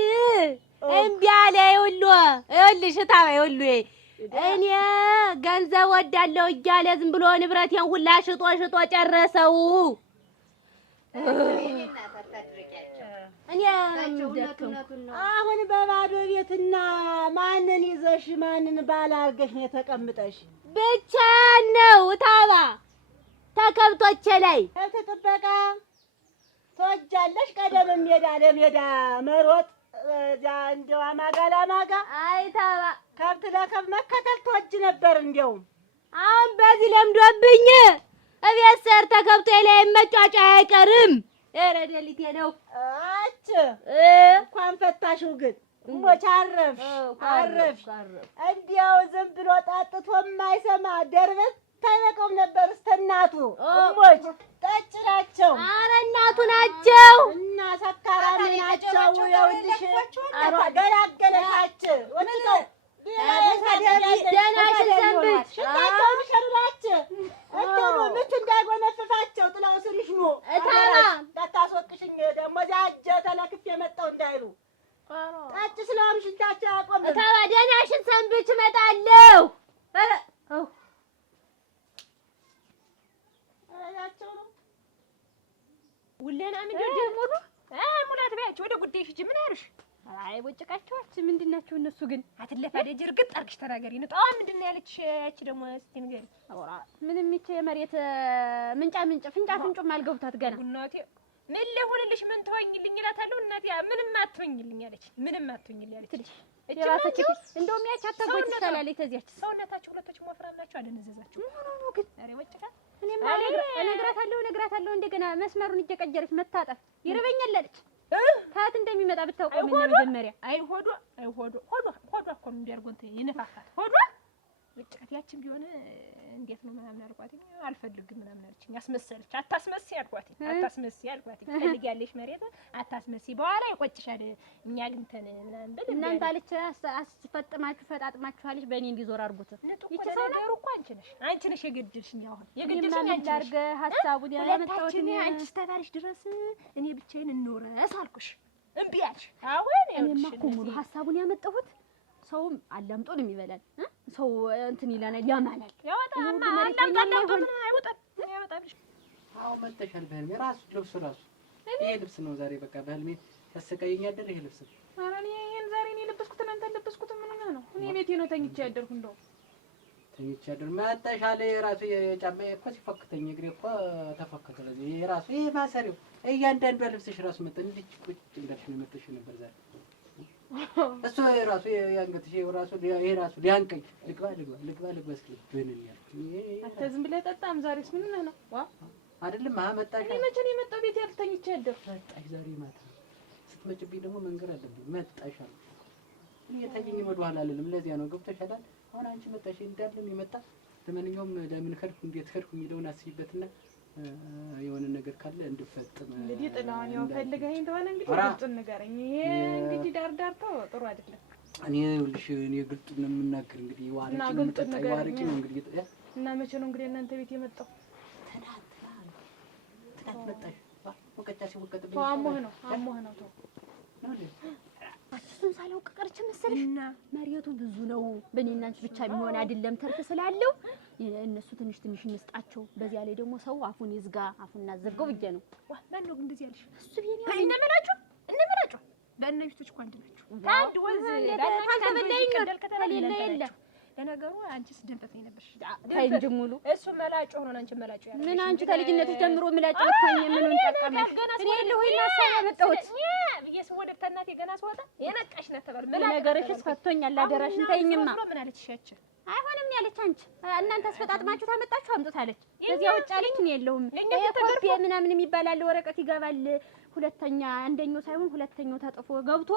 እምቢ አለ። ይኸውልሽ እታባ ይኸውልሽ እኔ ገንዘብ ወዳለሁ እያለ ዝም ብሎ ንብረቴን ሁላ ሽጦ ጨረሰው። እኔ አሁን በባዶ ቤትና ማንን ይዘሽ ማንን ባላርገሽ ነው ተቀምጠሽ? ብቻ ነው ታባ ተከብቶቼ ላይ ጥበቃ ትወጃለሽ? ቀደም ሜዳ ለሜዳ መሮጥ እዚያ እንደው አማጋ ለአማጋ አይ ታባ ከብት ለከብት መከተል ትወጅ ነበር። እንደውም አሁን በዚህ ለምዶብኝ እቤት ሰር ተከብቶ ላይ መጫጫ አይቀርም። ኧረ ደሊቴ ነው አች እንኳን ፈታሽው ግን ሞች አረፍሽ። እንዲያው ዝም ብሎ ጠጥቶ የማይሰማ ደርበት ታይበቀውም ነበር። እስከ እናቱ ሞች ጠጭ ናቸው። ኧረ እናቱ ናቸው እና ሰካራም ናቸው። ይኸውልሽ ገላገለሻች ወጥተው ደህናሽን ሰንብት። ሽታቸውን ሸሩላች እንደው ምቹ እንዳይጎነፍፋቸው ጥላው ስሪሽ ነው እታባ እንዳታስወቅሽኝ ደግሞ እዚያ እጀ ተለክፌ የመጣው እንዳይሉ ጠጭ ስለሆንሽ ሽንታቸው አያቆምም። እታባ ደህናሽን ሰንብት እመጣለሁ። ኧረ ያቸው ነው ውለና ምን ደግሞ ነው ሙላት በያቸው ወደ ጉዳይሽ ሂጂ። ምን አርሽ? አይ ወጭቃቸዋች ምንድን ናቸው እነሱ? ግን አትለፋደጅ እርግጥ አርግሽ ተናገሪ ነው። ጣው ምንድን ነው ያለች ያቺ ደግሞ እስቲ ንገሪ። አውራ ምንም ይቼ መሬት ፍንጫ ፍንጩም አልገብታት ገና እናቴ ምን ለሆነልሽ ምን ተወኝልኝ እላታለሁ። እናቴ ምንም አትወኝልኝ አለች። ምንም አትወኝልኝ አለች። የራሳችሁ እንደውም ያቺ አታጎት ይሻላለች። ተዚያች ሰውነታችሁ ሁለታችሁ ወፍራም ናችሁ። አደነዘዛችሁ ነው ግን አሬ ወጭቃ እኔም እነግራታለሁ እንደገና መስመሩን እየቀየረች መታጠፍ ይርበኛል አለች። ከየት እንደሚመጣ ብታውቀው ምን መጀመሪያ ሆዷ እኮ ነው እንዲያርጎንት ይነፋፋት ሆዷ ብቻት ያችን ቢሆን እንዴት ነው ምናምን አልኳት። አልፈልግም ምናምን አለችኝ። አስመሰለች። አታስመሲ አልኳት። ትፈልጊያለሽ መሬት አታስመሲ፣ በኋላ ይቆጭሻል። እኛ ግንተን ምናምን ብል እናንተ አለች አስፈጥማችሁ ፈጣጥማችኋለች። በእኔ እንዲዞር አድርጉት። ይቺ ሰው ነው እኮ አንቺ ነሽ የገድልሽኝ። አሁን የገድልሽኝ አንቺ አድርገ ሐሳቡን ያመጣሁት አንቺ ተባልሽ ድረስ እኔ ብቻዬን እንኖረስ አልኩሽ። እምቢ አልሽ። አሁን እኔማ እኮ ሙሉ ሐሳቡን ያመጣሁት ሰውም አላምጦ ነው የሚበላል። ሰው እንትን ይላናል ያማላል ያወጣል። አዎ መጥተሻል። በህልሜ ራሱ ልብሱ ራሱ ይሄ ልብስ ነው ዛሬ በቃ በህልሜ ያሰቃየኝ ያደረ ይሄ ልብስ። ኧረ እኔ ይሄን ዛሬ እኔ ለበስኩት እናንተ አለበስኩት ምን ነው? እኔ ቤቴ ነው ተኝቼ ያደርኩ። እንደው ተኝቼ ያደር መጥተሻል። ራሱ የጫማዬ እኮ ሲፈክተኝ እግሬ እኮ ተፈከተ። ለዚህ ይሄ ራሱ ይሄ ማሰሪው እያንዳንዱ ልብስሽ ራሱ መጣ እንዴት ቁጭ እንዳልሽ ነው መጥተሽ ነበር ዛሬ እሱ ራሱ ያንገትሽ ራሱ ይሄ ራሱ ሊያንቀኝ ልግባ እስኪ ብንን ያልኩኝ። አንተ ዝም ብለህ ጠጣም። ዛሬስ ምን ነው ዋ አይደለም መጣሽ። እኔ መቼ ነው የመጣው? ቤት ያልተኝቼ ያደርኩ። መጣሽ ዛሬ ማታ ስትመጭብኝ ደግሞ መንገር አለብኝ። መጣሽ አሉ እኔ የታየኝ ወደ ኋላ አልልም። ለዚያ ነው ገብተሻል። አሁን አንቺ መጣሽ እንዳለም የመጣ ለማንኛውም ለምን ሄድኩ እንዴት ሄድኩ የሚለውን አስቢበትና የሆነ ነገር ካለ እንድፈጥም እንግዲህ ጥላውን ያው ፈልገኸኝ እንደሆነ እንግዲህ ግልጹን ንገረኝ። ይሄ እንግዲህ ዳርዳርተው ጥሩ አይደለም። እኔ ይኸውልሽ እኔ ግልጹን ነው የምናገር። እንግዲህ ዋርቂ ነው እንግዲህ እና መቼ ነው እንግዲህ እናንተ ቤት የመጣው? ትናንት መጣሽ። ወቀጫ ሲወቀጥብኝ አሞህ ነው ተው እሱን ሳላውቅ ቀርቼ መሰለሽ። እና መሬቱ ብዙ ነው። በእኔና አንቺ ብቻ የሚሆን አይደለም። ተርፍ ስላለው እነሱ ትንሽ እንስጣቸው። በዚያ ላይ ደግሞ ሰው አፉን ይዝጋ። አፉን እናዘጋው ብዬ ነው። ዋ ማን ነው እንደዚህ ያልሽ? እሱ ቢሆን ያው እነመላችሁ በእነሽቶች እኮ አንድ ናችሁ። አንድ ወንዝ ካልተበላኝ ከሌለ የለ። ለነገሩ አንቺስ ደንፈተኝ ነበርሽ። ታይ እንጂ ሙሉ እሱ መላጭ ሆኖ አንቺ መላጭ ያለ ምን አንቺ ከልጅነትሽ ጀምሮ መላጭ ወጣኝ። ምኑን ተጠቀመሽ? እኔ ለሆይ ማሳያ መጣሁት ብዬሽ ወደ እናቴ ገና ስወጣ የነቃሽ ናት ተባለ። ነገርሽስ ፈቶኛል። አደራሽን ተይኝማ። ምን አለች ያቺ? አይሆንም ያለች አንቺ እናንተ አስፈጣጥማችሁ ታመጣችሁ አምጡት አለች። በዚያ ውጭ አለች። እኔ የለሁም ኮፒ ምናምን የሚባል አለ። ወረቀት ይገባል። ሁለተኛ አንደኛው ሳይሆን ሁለተኛው ተጥፎ ገብቶ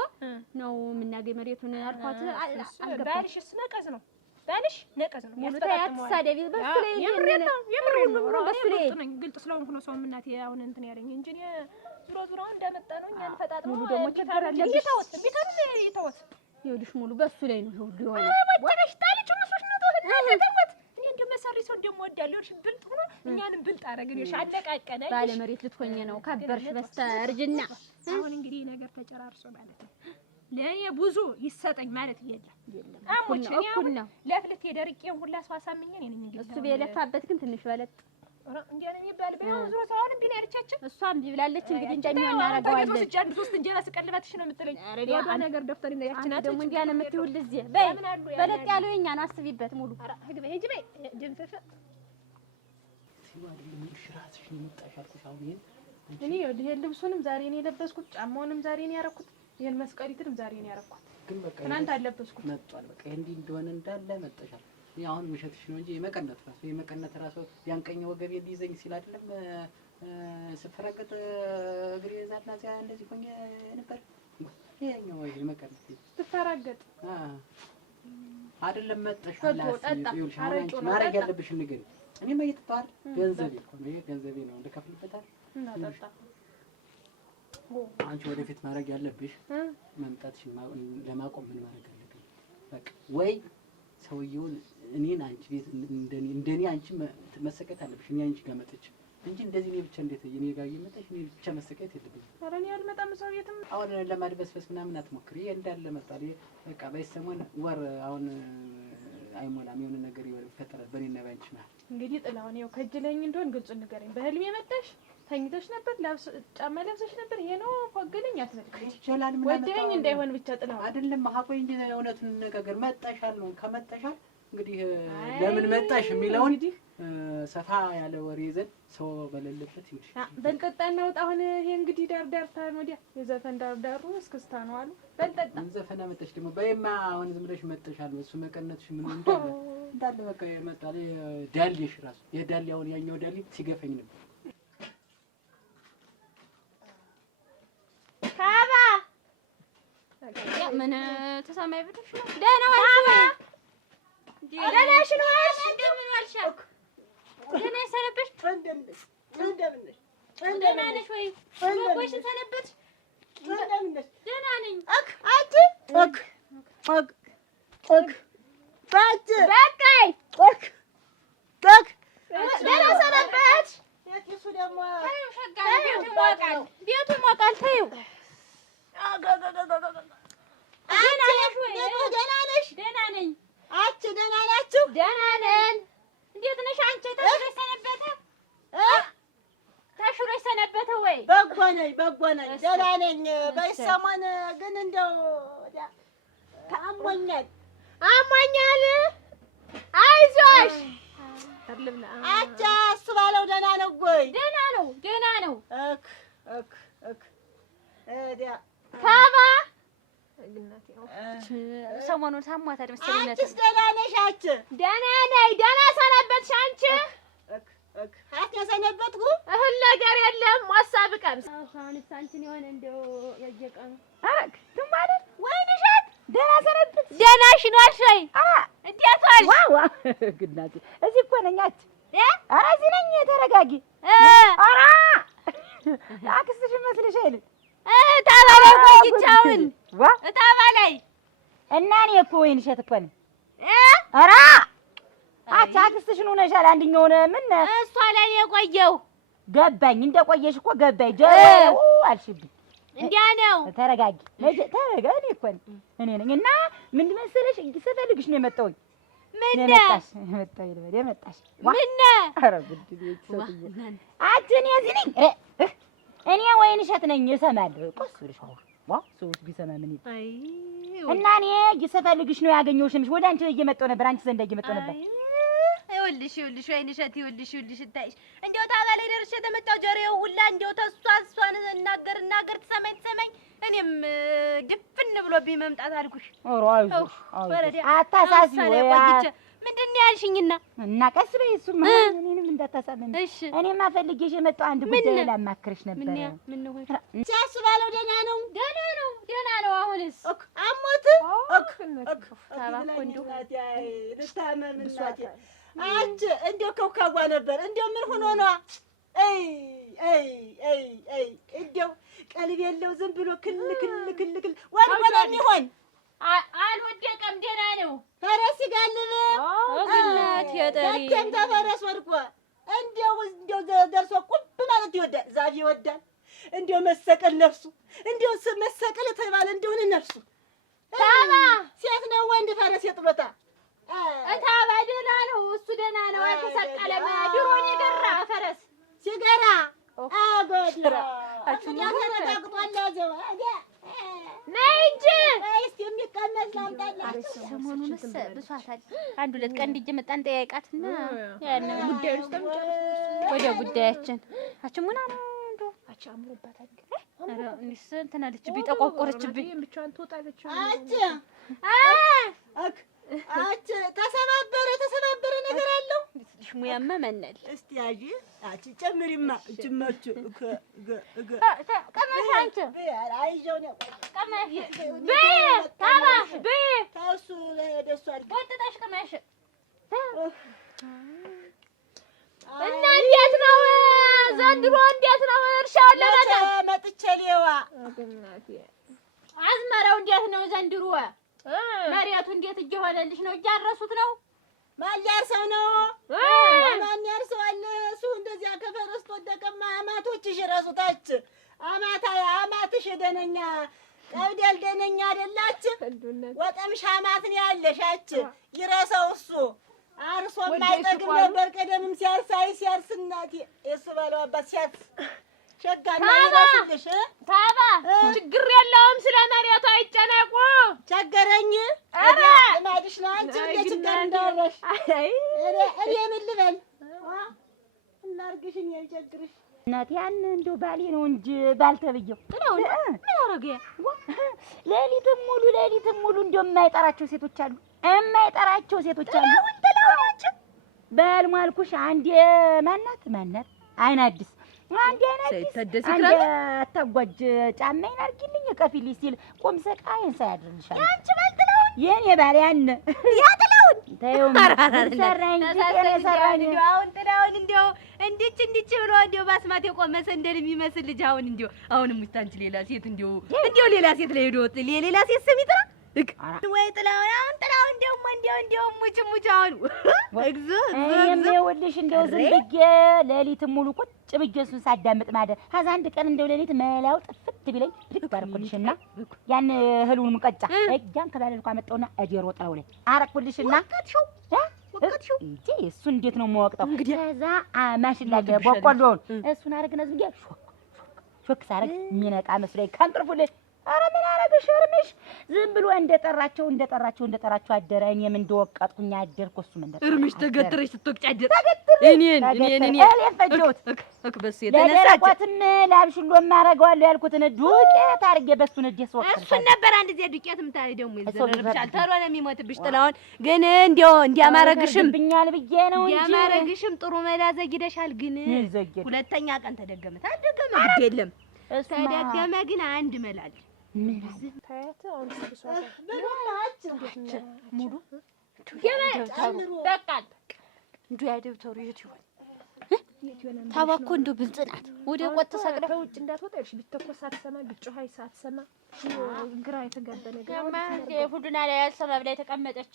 ነው የምናገኝ መሬቱን አልኳት። ባልሽስ ነቀዝ ነው ባልሽ ነቀዝ ነው። ሙሉ ታያትሳደቢ በሱ ላይ የምሬን ነው። በሱ ላይ ግልጥ ስለሆንኩ ነው ሰው እናቴ አሁን እንትን ያለኝ እንጂ እኔ ዙሮ እንዳመጣ ነው እኛን ፈጣጥሞ ሙሉ ደግሞ ችግር አለብሽ። ይተውት ይኸውልሽ ሙሉ በሱ ላይ ነው ሁሉ የሆነ ወደሽ ታልጭ መስሎሽ ነው ተወት። እኔ እንደመሰሪ ሰው እንደምወዳለሁ እርሽ ብልጥ ሆኖ እኛንም ብልጥ አረገን። እሺ አለቃቀነ ባለ መሬት ልትሆኚ ነው ካበርሽ በስተርጅና። አሁን እንግዲህ ነገር ተጨራርሶ ማለት ነው። ለእኔ ብዙ ይሰጠኝ ማለት የለም። አሞች እኔ አሁን ለፍልት የደርቄን ሁላ ሰው አሳምኜ እኔ ነኝ እሱ የለፋበት ግን ትንሽ በለጥ እንዴ ነው የሚባል በያው ዙሮ ሰውን ቢና ያርቻች እሷም ቢብላለች እንግዲህ እንደሚሆን እናደርገዋለን። ሶስት ጃን ሶስት እንጀራ ስቀልባትሽ ነው የምትለኝ። ወደ ነገር ደፍተር እና ያችናት ደግሞ እንዲያ ነው የምትውል እዚህ በይ በለጥ ያለው የኛን አስቢበት ሙሉ ህግበ ሂጂ በይ ድንፈፈ ሲዋል ምን ሽራስሽ ነው የምጣሽ አልኩሽ። አሁን እኔ ይሄን ልብሱንም ዛሬ ነው የለበስኩት፣ ጫማውንም ዛሬ ነው ያረኩት፣ ይሄን መስቀሪትንም ዛሬ ነው ያረኩት። ግን በቃ ትናንት አለበስኩት መጥቷል። በቃ እንዲህ እንደሆነ እንዳለ መጣሻል። እኔ አሁን ውሸትሽ ነው እንጂ የመቀነት ራሱ ያንቀኝ ወገቤ ሊይዘኝ ሲል አይደለም ስፈረገጥ እግሬ ዛና ዚያ እንደዚህ ሆኜ ነበር። ይሄኛው የመቀነት ትፈራገጥ አይደለም መጣሻል። ይኸውልሽ አሁን ማረግ ያለብሽ ንገሪ። እኔ ማይተጣር ገንዘቤ እኮ ነው፣ ይሄ ገንዘቤ ነው እንደከፍልበታል። እናጣጣ አንቺ ወደፊት ማረግ ያለብሽ መምጣትሽን ለማቆም ምን ማረግ አለብኝ? በቃ ወይ ሰውየውን እኔን አንቺ ቤት እንደኔ አንቺ መሰቀት አለብሽ። እኔ አንቺ ጋር መጥቼ እንጂ እንደዚህ እኔ ብቻ እንዴት እኔ ጋር እየመጣሽ እኔ ብቻ መሰቀት የለብኝም። ኧረ እኔ አልመጣም ሰው ቤትም። አሁን ለማድበስበስ ምናምን አትሞክሪ። ይሄ እንዳለ መጣል በቃ በሰሞን ወር አሁን አይሞላም የሆነ ነገር ይፈጠራል በእኔና ባንቺ ማለት። እንግዲህ ጥላውን ይኸው ከጅለኝ እንደሆን ግልጹ ንገረኝ። በህልሜ መጣሽ ተኝተሽ ነበር ጫማ ለብሰሽ ነበር። ይሄ ነው ፎገለኝ አትበልኝ ይችላል። ምን ወደኝ እንዳይሆን ብቻ ጥላው አይደለም ሀቆይ እንጂ እውነቱን ነገር መጣሻል ነው። ከመጣሻል እንግዲህ ለምን መጣሽ የሚለውን ሰፋ ያለ ወሬ ይዘን ሰው በሌለበት ይውል በልጠጣ እናውጣ። አሁን ይሄ እንግዲህ ዳርዳርታ ነው ወዲያ የዘፈን ዳርዳሩ እስክስታ ነው አሉ። በልጠጣ ዘፈና መጣሽ ደግሞ በይማ አሁን ዝም ብለሽ መጣሻል። እሱ መቀነትሽ ምን እንዳለ በቃ የመጣለ ዳልሽ ራሱ የዳል አሁን ያኛው ዳል ሲገፈኝ ነበር። ካባ ምን ተሰማይ ብለሽ ነው? ደህና ዋልሽ ወይ? ደህና ነሽ ነው? እንደምን ዋልሽ? ደህና ሰነበሽ? ደህና ነሽ ወይ? ወይስ ሰነበች? ደህና ነኝ። አንቺ ደህና ሰነበች? እሱ ደግሞ ቤቱ ይሞቃል። ተይው ደህና ነሽ ወይ? ደህና ነሽ? ደህና ነኝ። አንቺ ደህና ናችሁ? ደህና ነን። እንዴት ነሽ አንቺ? ተሽሎሽ ሰነበተ? ተሽሎሽ ሰነበተ ወይ? በጎ ነኝ ደህና ነኝ። በሰሞን ግን እንደው አሞኛል። አይዞሽ አቻ እሱ ባለው ደህና ነው ወይ? ደህና ነው። ካባ ሰሞኑን ሳሟታል መሰለኝ። አንቺስ ደህና ነሽ? አንቺ ደህና ነኝ። ደህና ሰነበትሽ አንቺ? ሰነበትኩ። እህል ነገር የለም ሀሳብ ቀምስ። አሁንስ አንቺን የሆነ እንደው ያየቀኑ አረግ ትማለት ወይንሸት ደህና ሰነበት። ደህና ሽኗል ወይ? እንዴት ዋልሽ? ዋው ግናቴ እዚህ እኮ ነኝ። አንቺ ኧረ እዚህ ነኝ። ተረጋጊ። ኧረ አክስትሽ መስልሽ አይደል? ታባ ላይ ቆይቻውን ታባ ላይ እና እኔ እኮ ወይንሸት እኮ ነኝ። ኧረ አንቺ አክስትሽን ሆነሻል። አንደኛውን ምን እሷ ላይ የቆየው ገባኝ። እንደቆየሽ እኮ ገባኝ። ጀው አልሽብኝ። እንዲያ ነው። ተረጋጊ። ተረጋጊ እኮ እኔ ነኝ። እና ምንድን መሰለሽ ስፈልግሽ ነው የመጣሁኝ። ምን መጣሽ? ምን ኧረ ጉድ ቤተሰብ አንቺ እኔ እዚህ ነኝ። እኔ ወይንሸት ነኝ። እሰማለሁ። ቆስ ብለሽ ዋ ሰውስ ቢሰማ ምን ይል እና እኔ ስፈልግሽ ነው ያገኘሁሽ። ወደ አንቺ እየመጣሁ ነበር። አንቺ ዘንድ እየመጣሁ ነበር። ይኸውልሽ ወይንሸት ይኸውልሽ እታይሽ እንደው ታባ ላይ ደርሼ ተመጣሁ። ጆሮዬው ሁላ እንደው እሷን እናገር ትሰማኝ እኔም ድፍን ብሎብኝ መምጣት አልኩሽ። ኧረ አይዞሽ አታሳሲ ወይ ምንድን ነው ያልሽኝና? እና ቀስ በይ። እሱማ እኔንም እንዳታሳመኝ። እኔማ ፈልጌሽ የመጣሁ አንድ ጉዳይ ላማክርሽ ነበር። ምን ነው ሲያስ ባለው ደህና ነው። አሁንስ አሞት ታባ እኮ እንደው ልታመም እናቴ። አንቺ እንደው ከውካዋ ነበር። እንደው ምን ሆኖ ነው? እንደው ቀልብ የለው ዝም ብሎ ክል ወድቆ ነው የሚሆን። አልወደቀም፣ ደህና ነው። ፈረስ ይጋልብ እናቴ ጠሪ ደም ተፈረስ ወድቆ እንደው ደርሶ ቁብ ማለት ይወዳል። ዛፍ ይወዳል። እንደው መሰቀል ነፍሱ እንደው መሰቀል የተባለ እንደሆነ ነፍሱ ታባ ሴት ነው ወንድ ፈረስ የጥሎታ ታባ ደህና ነው እሱ ደህና ነው። አልተሰቀለም። ድሮን የገራ ፈረስ ሲገራ አጎድራ ተረጋግጧል። ያዘው ነይ እንጂ እስኪ የሚቀመስ ላምጣላችሁ። ሰሞኑን ብሷታል። አንድ ሁለት ቀን እንዲህ መጣን ጠያይቃትና ያን ጉዳይ ውስጥ ወደ ጉዳያችን አችሙና ነው እንዶ አቻምሮባታል። አረ እንስ እንትና ልጅብኝ ጠቆቆረችብኝ። ብቻዋን ትወጣለች። አች ተሰባበረ ነገር አለው። ሙያማ መነል እስቲ ያጂ አቺ ጨምሪማ ጅማቹ ቀመሽ አንቺ አይጆው ነው ቀመሽ በይ ታባ በይ ታውሱ ለደሱ አድርጊ ወጥተሽ ቀመሽ እና እንዴት ነው ዘንድሮ? እንዴት ነው እርሻው ለረደ መጥቼ ሌዋ አዝመራው እንዴት ነው ዘንድሮ? መሬቱ እንዴት እየሆነልሽ ነው? እያረሱት ነው? ማን ያርሰው ነው? ማን ያርሰዋል? እሱ እንደዚያ ከፈረስ ተወደቀማ አማቶችሽ ረሱታች አማትሽ ደነኛ ቀብደል ደነኛ አይደላች ወጠምሽ አማትን ያለሻች ይረሰው እሱ አርሶ ማይጠግብ ነበር። ቀደምም ሲያርስ እናቴ እሱ ባለው አባት ሲያርስ ሸጋና ይመስልሽ ታባ ችግር የለውም። ስለ መሬቱ አይጨነቁ። ቸገረኝ ማዲሽ ነው አንቺ እንደ ችግር እንዳወራሽ እኔ ምን ልበል እናርግሽ እኔ ይቸግርሽ እናቴ ያን እንደው ባሌ ነው እንጂ ባልተብየው ጥለው ምን አረገ? ሌሊትም ሙሉ እንደው የማይጠራቸው ሴቶች አሉ። ጥለውናቸው በልሙ አልኩሽ። አንዴ ማናት አይን አዲስ አንዴ አታጓጅ ጫማዬን አድርጊልኝ ቀፊልኝ ሲል ቁም ሰቃዬን ሳያድርልሻል። አንቺ ባልጥለውን የኔ ባል ያን ያጥለውን ተይው ሰራኝ አሁን ጥለውን እንደው እንዲች ብሎ እንደው ባስማት የቆመሰ እንደል የሚመስል ልጅ አሁን ሙታንች ሌላ ሴት እንደው ሌላ ሴት ላይ ሄዶ ሌላ ሴት ስም ይጥራ ወይ ጥላውን እንደው ሙጭ አሁን ይኸውልሽ እንደው ዝም ብዬ ሌሊትም ሙሉ ቁጭ ብዬ እሱን ሳዳምጥ ማደር ከዛ አንድ ቀን እንደው ሌሊት መላው ጥፍት ቢለኝ ልክ አደረኩልሽና ያን እህሉን ሙቀጫ እጃን ከባለልኩ አመጣውና እጀሮ ጣው ላይ አረኩልሽና ወቀጥሽው እንጂ እሱ እንዴት ነው የማወቅጠው? ከዛ ማሽላ በቆሎውን እሱን አረግና ዝም ብዬ ሾክ ሳረግ የሚነቃ መስሎኝ ከንቅርፉልሽ ኧረ ምን አረግሽ እርምሽ ዝም ብሎ እንደጠራቸው አደረ። እኔም እንደወቀጥኩኝ አደርኩ። እሱም እርምሽ ተገትረሽ ስትወቅጭ አደረ። እኔን ፈጀሁት በሱ የተነሳች ለደረቆትም ላብሽሎም አደርገዋለሁ ያልኩትን ዱቄት አድርጌ በሱን እዴስ ወቅት እሱን ነበር አንድ ጊዜ ዱቄት ምታሪ ደግሞ ይዘረርብሻል። ተሮ ነው የሚሞትብሽ። ጥላውን ግን እንዲያማረግሽም ብኛል ብዬ ነው እንጂ እንዲያማረግሽም ጥሩ መላ ዘግደሻል። ግን ሁለተኛ ቀን ተደገመ ግድ የለም ተደገመ። ግን አንድ መላል ታያት አሁን ሙሉ በቃል እንዱ ያደብተሩ የት ይሆን ታባኮ እንደው ብልጽ ናት። ወደ ቆጥ ተሰቅለ ከውጭ እንዳትወጣ እርሽ ቢተኮስ አትሰማ ቢጮህ ሳትሰማ ግራ የተጋባ ነገር ሁሉና ላይ ያልሰማ ብላ የተቀመጠች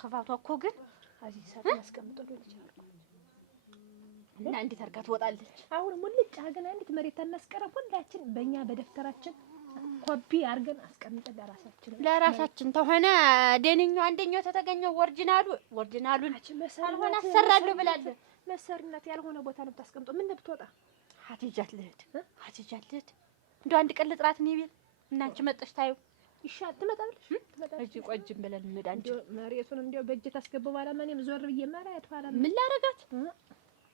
ከፋቷ እኮ ግን አዚ ሰዓት ማስቀምጦ ልጅ እና እንዴት አርጋ ትወጣለች? አሁን ሙልጭ አርገን አንዲት መሬት እናስቀረብ ሁላችን በእኛ በደፍተራችን ኮፒ አርገን አስቀምጠን ለራሳችን ተሆነ ደንኛው አንደኛው ተተገኘው ኦሪጂናሉን ሳልሆነ አሰራለሁ ብላለች። መሰርነት ያልሆነ ቦታ ነው ታስቀምጦ ምን ብትወጣ ሀቲጃት ልሂድ እንደው አንድ ቀን ልጥራት ነው ቤት እና አንቺ መጥተሽ ታዩ ይሻል ትመጣለሽ እጂ ቆጅም ብለን እንመጣ አንቺ መሬቱን እንደው በእጅ ታስገባው ባላ ማንም ዞር ብዬ ማራየት ባላ ምን ላረጋት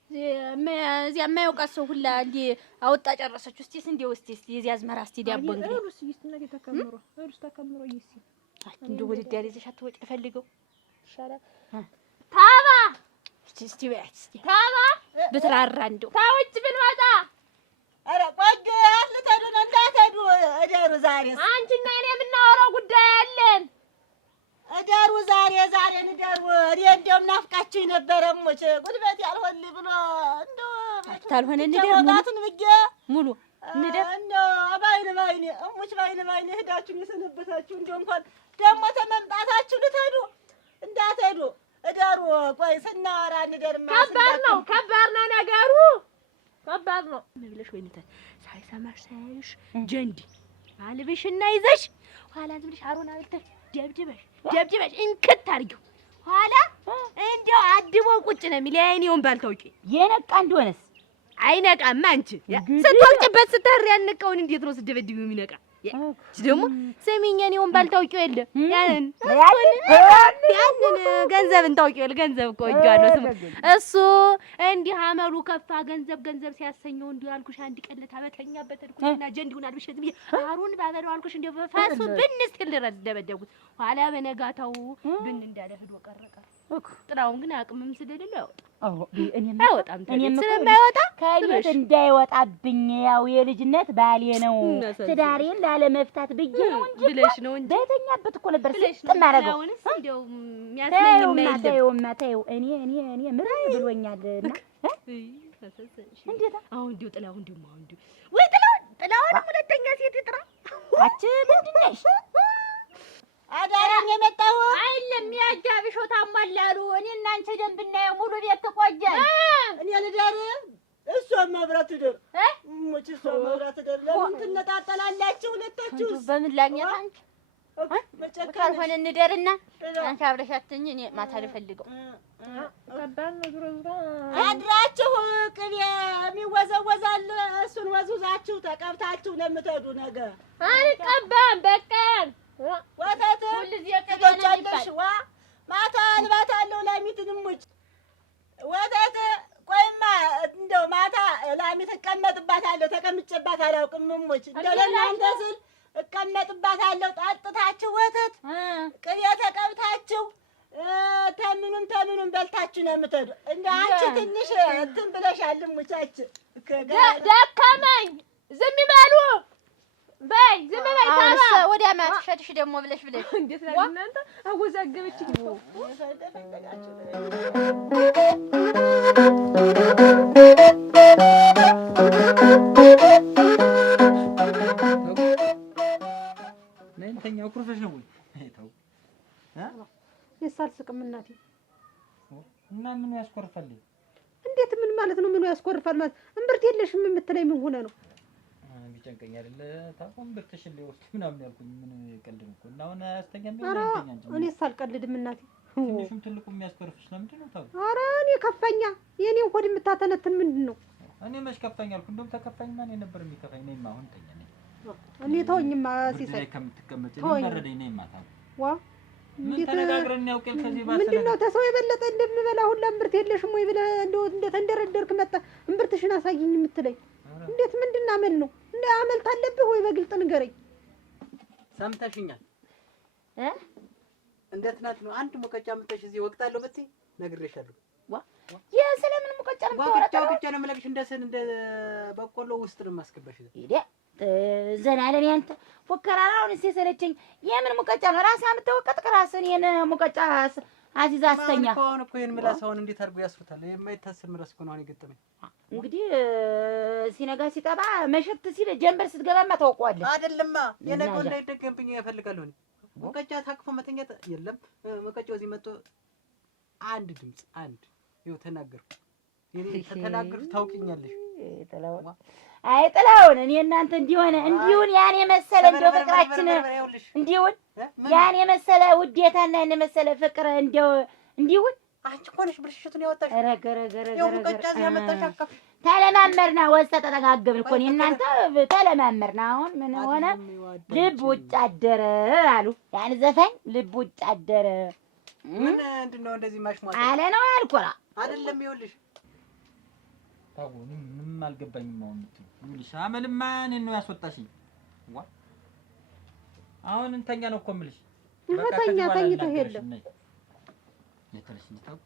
እዚያ የማያውቃት ሰው ሁላ እንዴ አወጣ ጨረሰች። እስቲ የዚህ አዝመራ እስቲ ዳቦ እንግዲህ እሩስ ይስነገ ተከምሮ ይሲ እንደው ወደ ዳር ይዘሽ አትወጪ ፈልገው ይሻላል። ታባ እስቲ በያት ታባ ብትራራ እንደው ታውጭ ብንወጣ ኧረ ቆይ አትልተዱ ነው እንዳትሄዱ እደሩ። ዛሬስ አንቺና እኔ የምናወራው ጉዳይ አለን። እደሩ ዛሬ እደሩ። እኔ እንደውም ናፍቃችሁኝ ነበረ። እሞች ጉልበት ያልሆን ብሎ እንደው ታልሆነ እንደር ሙሉ እንደር እንደው ባይኔ እሞች ባይኔ ሄዳችሁ የሰነበታችሁ እንደው እንኳን ደግሞ ተመምጣታችሁ ልትሄዱ እንዳትሄዱ እደሩ። ቆይ ስናወራ እንደርማ ከባድ ነው ነገሩ ከባድ ነው። ምን ብለሽ ወይኔ ሳይሰማሽ ሳይሽ ጀንዲ አልብሽና ይዘሽ ኋላ ዝም ብለሽ አሮን አብልተሽ ደብድበሽ እንክት አድርጊው። ኋላ እንደው አድቦ ቁጭ ነው የሚል ያይኔውን ባልታውቂ የነቃ እንደሆነስ አይነቃም። አንቺ ስትወቅጭበት ስትህር ያነቃውን እንዴት ነው ስደበድቢው የሚነቃ? ደግሞ ስሚኝ እኔውን ባልታውቂው የለ ያንን ገንዘብን ታውቂው የለ ገንዘብ እኮ እጇለሁ ስሙ እሱ እንዲህ አመሉ ከፋ ገንዘብ ሲያሰኘው እንዲሁ ያልኩሽ አንድ ቀለታ በተኛበት እድኩና ጀንዲውን አልብሽ ዝም አሩን ባበለው አልኩሽ እንዲሁ በፋሱ ብን ስትል ድረስ ደበደብኩት። ኋላ በነጋታው ብን እንዳለ ሄዶ ቀረቀ። ጥላውን ግን አቅምም ስለሌለው አይወጣም። እኔም ስለማይወጣ ከቤት እንዳይወጣብኝ ያው የልጅነት ባሌ ነው ትዳሬን ላለመፍታት ብዬ ነው እንጂ ብለሽ ነው እንጂ በተኛበት እኮ ነበር ስትማረገው እንደው የሚያስመኝና ተይው እኔ ምን ብሎኛልና እንዴት አሁን እንደው ጥላው እንደው ወይ ጥላውን ሁለተኛ ሴት ይጥራ አቺ ምንድን ነሽ? አዳራም የመጣው አይደለም ያጃብሽው ታሟላሉ። እኔ እና አንቺ ደም ብናየው ሙሉ ቤት ትቆያል። እኔ ልደር እሷም መብራት ትደር ሙጭ እሷም መብራት ትደር። ለምን ትነጣጠላላችሁ ሁለታችሁ? በምን ላግኛት አንቺ ካልሆነ እንደርና አንቺ አብረሻትኝ እኔ ማታ ልፈልገው ከባድ ነው። ዙሮ አድራችሁ ቅቤ የሚወዘወዛል እሱን ወዙዛችሁ ተቀብታችሁ ለምትሄዱ ነገር አልቀባም በቃ ወተት ሁልጊዜ ተጫለሽ ዋ ማታ አልባታለሁ ላሚትንም ሙጭ ወተት ቆይማ እንደው ማታ ላሚት እቀመጥባታለሁ ተቀምጬባት አላውቅም። ሙጭ እንደው ለእናንተ ስል እቀመጥባታለሁ። ጠጥታችሁ ወተት ቅቤ ተቀብታችሁ ተምኑም በልታችሁ ነው የምትሄዱ። እንደ አንቺ ትንሽ እንትን ብለሻል ሙቻች ደከመኝ ዝም ይበሉ በይ ዝም በይ ታባ ወዲያ ማትሸትሽ ደግሞ ብለሽ እንዴት ላይ እናንተ አወዛገበችኝ እኮ ነንተኛው ኩርፈሽ ነው ወይ አይታው የሳልስቅም እናቴ እና ምን ያስኮርፋል? እንዴት ምን ማለት ነው? ምኑ ያስኮርፋል ማለት እምብርት የለሽም የምትለኝ ምን ሆነ ነው? ቢጨንቀኝ አይደለ ታቆም ብርትሽን ሊወስድ ምናምን ያልኩኝ ምን ቀልድ ነው እኮ እና አሁን አያስተኛም እንዴ? እኔ ሳልቀልድም እናቴ ትንሹም ትልቁ የሚያስኮርፍሽ ለምንድን ነው ታው? ኧረ እኔ ከፋኛ የኔን ሆድ የምታተነትን ምንድን ነው? እኔ መች ከፋኝ አልኩ? እንደውም ተከፋኝ ማን ነበር የሚከፋኝ? ነይማ አሁን ተኛ ነኝ እኔ ተወኝማ ሲሳይ ከምትቀመጪ በረደኝ ነይማ ታው ዋ ምን ተነጋግረን ያውቀል ከዚህ ባሰለ ምንድነው ተሰው የበለጠ እንደምበላ ሁላ እምብርት የለሽም ወይ ብለህ እንዴት እንደረደርክ መጣ እምብርትሽን አሳይኝ የምትለኝ እንዴት ምንድን አመል ነው? እንደ አመል ታለብህ ወይ በግልጥ ንገረኝ። ሰምተሽኛል እንደ ትናንት ነው አንድ ሙቀጫ አምጥተሽ እዚህ ወቅታለሁ ብትይ ነግሬሻለሁ። ዋ የሰለምን ሙቀጫ ነው ተወራጣው ብቻ ነው የምለቅሽ እንደ በቆሎ ውስጥ ነው የማስገባሽ። ይዴ ዘላለም ያንተ ፎከራራውን ሲሰለችኝ የምን ሙቀጫ ነው? ራስህ አምጥተህ ራስህን የነ ሙቀጫ አዚዛ አስተኛ አሁን እኮ ይሄን ምላሳውን እንዴት አድርጎ ያስሩታል? የማይታሰብ ምራስ እኮ ነው አሁን የገጠመኝ። እንግዲህ ሲነጋ ሲጠባ መሸት ሲል ጀንበር ስትገባማ ታውቀዋለህ አይደለማ? የነገው እንዳይደገምብኝ እፈልጋለሁ። ሙቀጫ ታቅፎ መተኛት የለም። ሙቀጫው እዚህ መጥቶ አንድ ድምፅ ይኸው ተናገርኩ። የኔ ተናገርኩ ታውቂኛለሽ። አይ ጥላውን እኔ እናንተ እንዲሁን ያን የመሰለ እንደው ፍቅራችን እንዲሁን ያን የመሰለ ውዴታና ያን የመሰለ ፍቅር እንዲሁን አንቺ እኮ ነሽ ብልሽቱን ያወጣሽ። ረገረገረ ሙቀጫ ያመጣሽ አቀፍ ተለማመርና ወስተ ተጠጋገብን እኮ እኔ እናንተ ተለማመርና። አሁን ምን ሆነ? ልብ ውጭ አደረ አሉ ያን ዘፈን ልብ ውጭ አደረ። ምንድነው እንደዚህ ማሽሟጥ አለ ነው ያልኩራ አይደለም። ይኸውልሽ ታው ምንም አልገባኝም። አሁን ይኸውልሽ አመልማ እኔን ነው ያስወጣሽኝ። ዋ አሁን እንተኛ ነው እኮ የምልሽ። በቃ ተኝተህ የለም ለተለሽ እንታው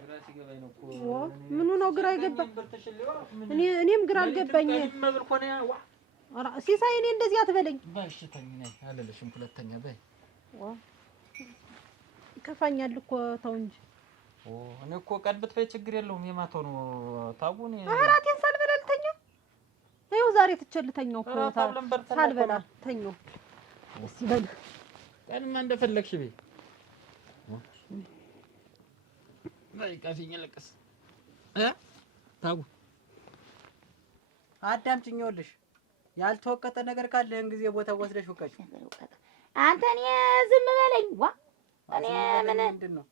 ግራ ሲገባኝ ነው እኮ ምኑ ነው ግራ ይገባ? እኔም ግራ አልገባኝ። ኧረ ሲሳይ እኔ እንደዚህ አትበለኝ። ባሽተኝ ነኝ አለልሽም ሁለተኛ በይ ዋ ይከፋኛል እኮ ተው እንጂ። እኔ እኮ ቀን ብትፈይ ችግር የለውም። የማታው ነው ታጉን እራቴን ሳልበላ ልተኛ። ይኸው ዛሬ ትቸልተኛው እኮ ሳልበላ ተኛው። እስኪ በል ቀንማ እንደፈለግሽ በይ በይ ቀፊኝ ለቀስ ታጉ አዳምጪኝ። ይኸውልሽ ያልተወቀጠ ነገር ካለ ይሄን ጊዜ ቦታ ወስደሽ ውቀጭ። አንተ እኔ ዝም በለኝ። ዋ እኔ ምን ምንድን ነው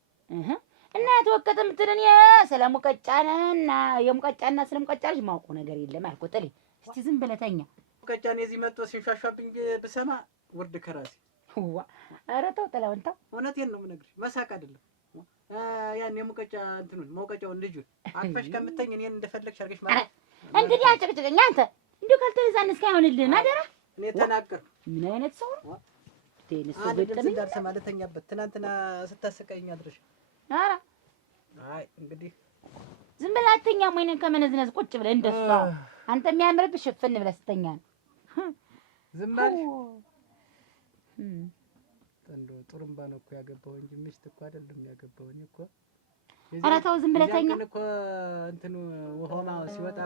እና የተወቀጠ የምትል እኔ ስለ ሙቀጫና የሙቀጫና ስለ ሙቀጫ ልጅ ማውቀው ነገር የለም አልኩት። ጥሌ እስቲ ዝም ብለህ ተኛ። ሙቀጫኔ እዚህ መጥቶ ሲንሿሿብኝ ብሰማ ውርድ ከራሴ። ዋ ኧረ ተው ጥላውን ተው። እውነቴን ነው የምነግርሽ፣ መሳቅ አይደለም። ያን የሙቀጫ እንትኑን መውቀጫውን ልጁን አቅፈሽ ከምተኝ እኔን እንደፈለግሽ አድርገሽ ማለት እንግዲህ አጨቅጭቀኝ አንተ እንዲሁ ካልተነዛን እስኪ አይሆንልህም አደራ። እኔ ተናገርኩ። ምን አይነት ሰው ነው? ቴንስ ወጥተኝ እንዳልሰማ ለተኛበት ትናንትና ስታሰቃይኝ አድረሽ። ኧረ አይ እንግዲህ ዝም ብለህ አትተኛም ወይ? እኔን ከመነዝነዝ ቁጭ ብለህ እንደሷ አንተ የሚያምርብህ ሽፍን ብለህ ስተኛ ነው። ዝም በልሽ። እንደው ጥሩምባ ነው እኮ ያገባው እንጂ ሚስት እኮ አይደለም ያገባው። እኔ እኮ ኧረ ተው ዝም ብለህ ተኛ። እኮ እንትኑ ውሃማ ሲወጣ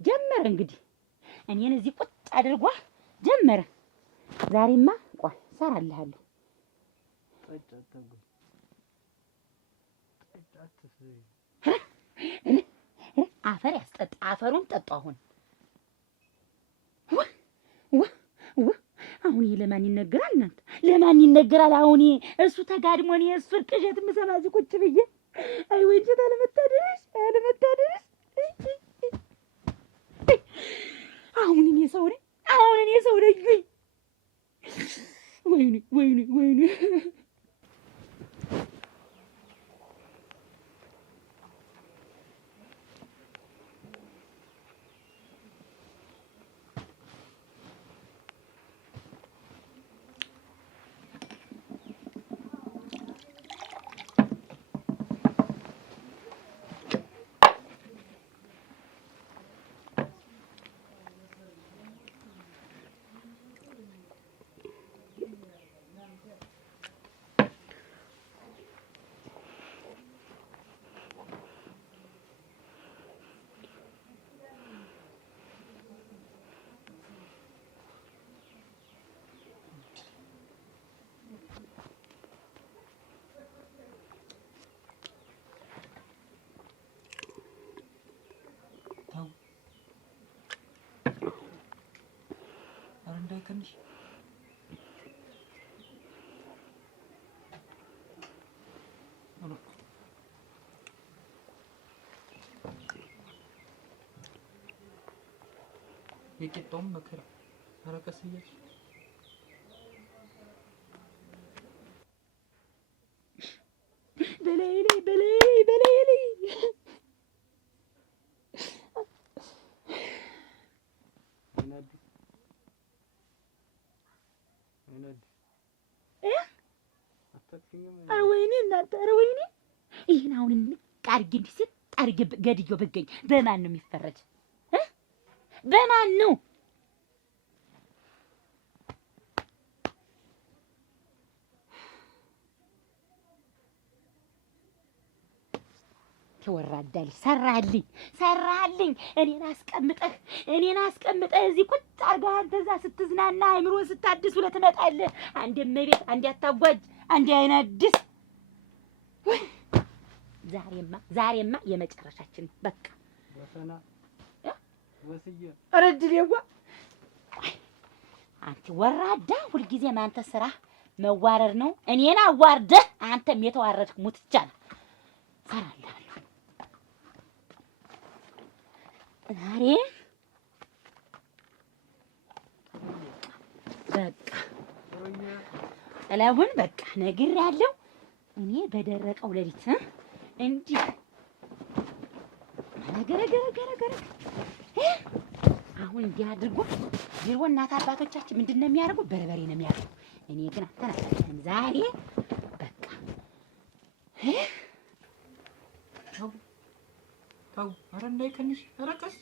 ጀመረ እንግዲህ እኔን እዚህ ቁጭ አድርጓ ጀመረ። ዛሬማ ቆይ እሰራልሃለሁ። አፈር ያስጠጣ አፈሩን ጠጣ። አሁን አሁን ይሄ ለማን ይነገራል? እናንተ ለማን ይነገራል? አሁን እሱ ተጋድሞ እኔ እሱን ቅዠት የምሰማ እዚህ ቁጭ ብዬ አይ ወንጀል አለመታደርሽ አሁን እኔ ሰው ነኝ። ወይኔ እንዳይከንሽ የቂጣውም መከራ ኧረ ቀስ እያልሽ በላይ ኧረ ወይኔ እናንተ ኧረ ወይኔ ይህን አሁን አድርጌ እንዲህ ሲል አድርጌ ገድዬው ብገኝ በማን ነው የሚፈረድ? በማን ነው? ተወራዳ ልጅ ሰራልኝ። እኔን አስቀምጠህ እዚህ ቁጭ አድርገህ አንተ እዛ ስትዝናና አእምሮን ስታድስ ብለህ ትመጣለህ። አንዴ እመቤት፣ አንዴ አታጓጅ፣ አንዴ አይን አድስ። ዛሬማ የመጨረሻችን በቃ ወሰና ወስዬ ኧረ እድሌዋ አንተ ወራዳ፣ ሁልጊዜም አንተ ስራ መዋረድ ነው። እኔን አዋርደህ አንተም የተዋረድክ ሙት ይቻላል። እሰራልሃለሁ ዛሬ በቃ ጥላሁን በቃ ነግሬያለሁ። እኔ በደረቀው ሌሊት እንዲህ ገረገረ አሁን እንዲህ አድርጎ ድሮ እናት አባቶቻችን ምንድን ነው የሚያደርጉ? በርበሬ ነው የሚያደርጉ። እኔ ግን አልተናገርም ዛሬ በቃ ተው ኧረ እንዳይከንሽ ኧረ ቀስ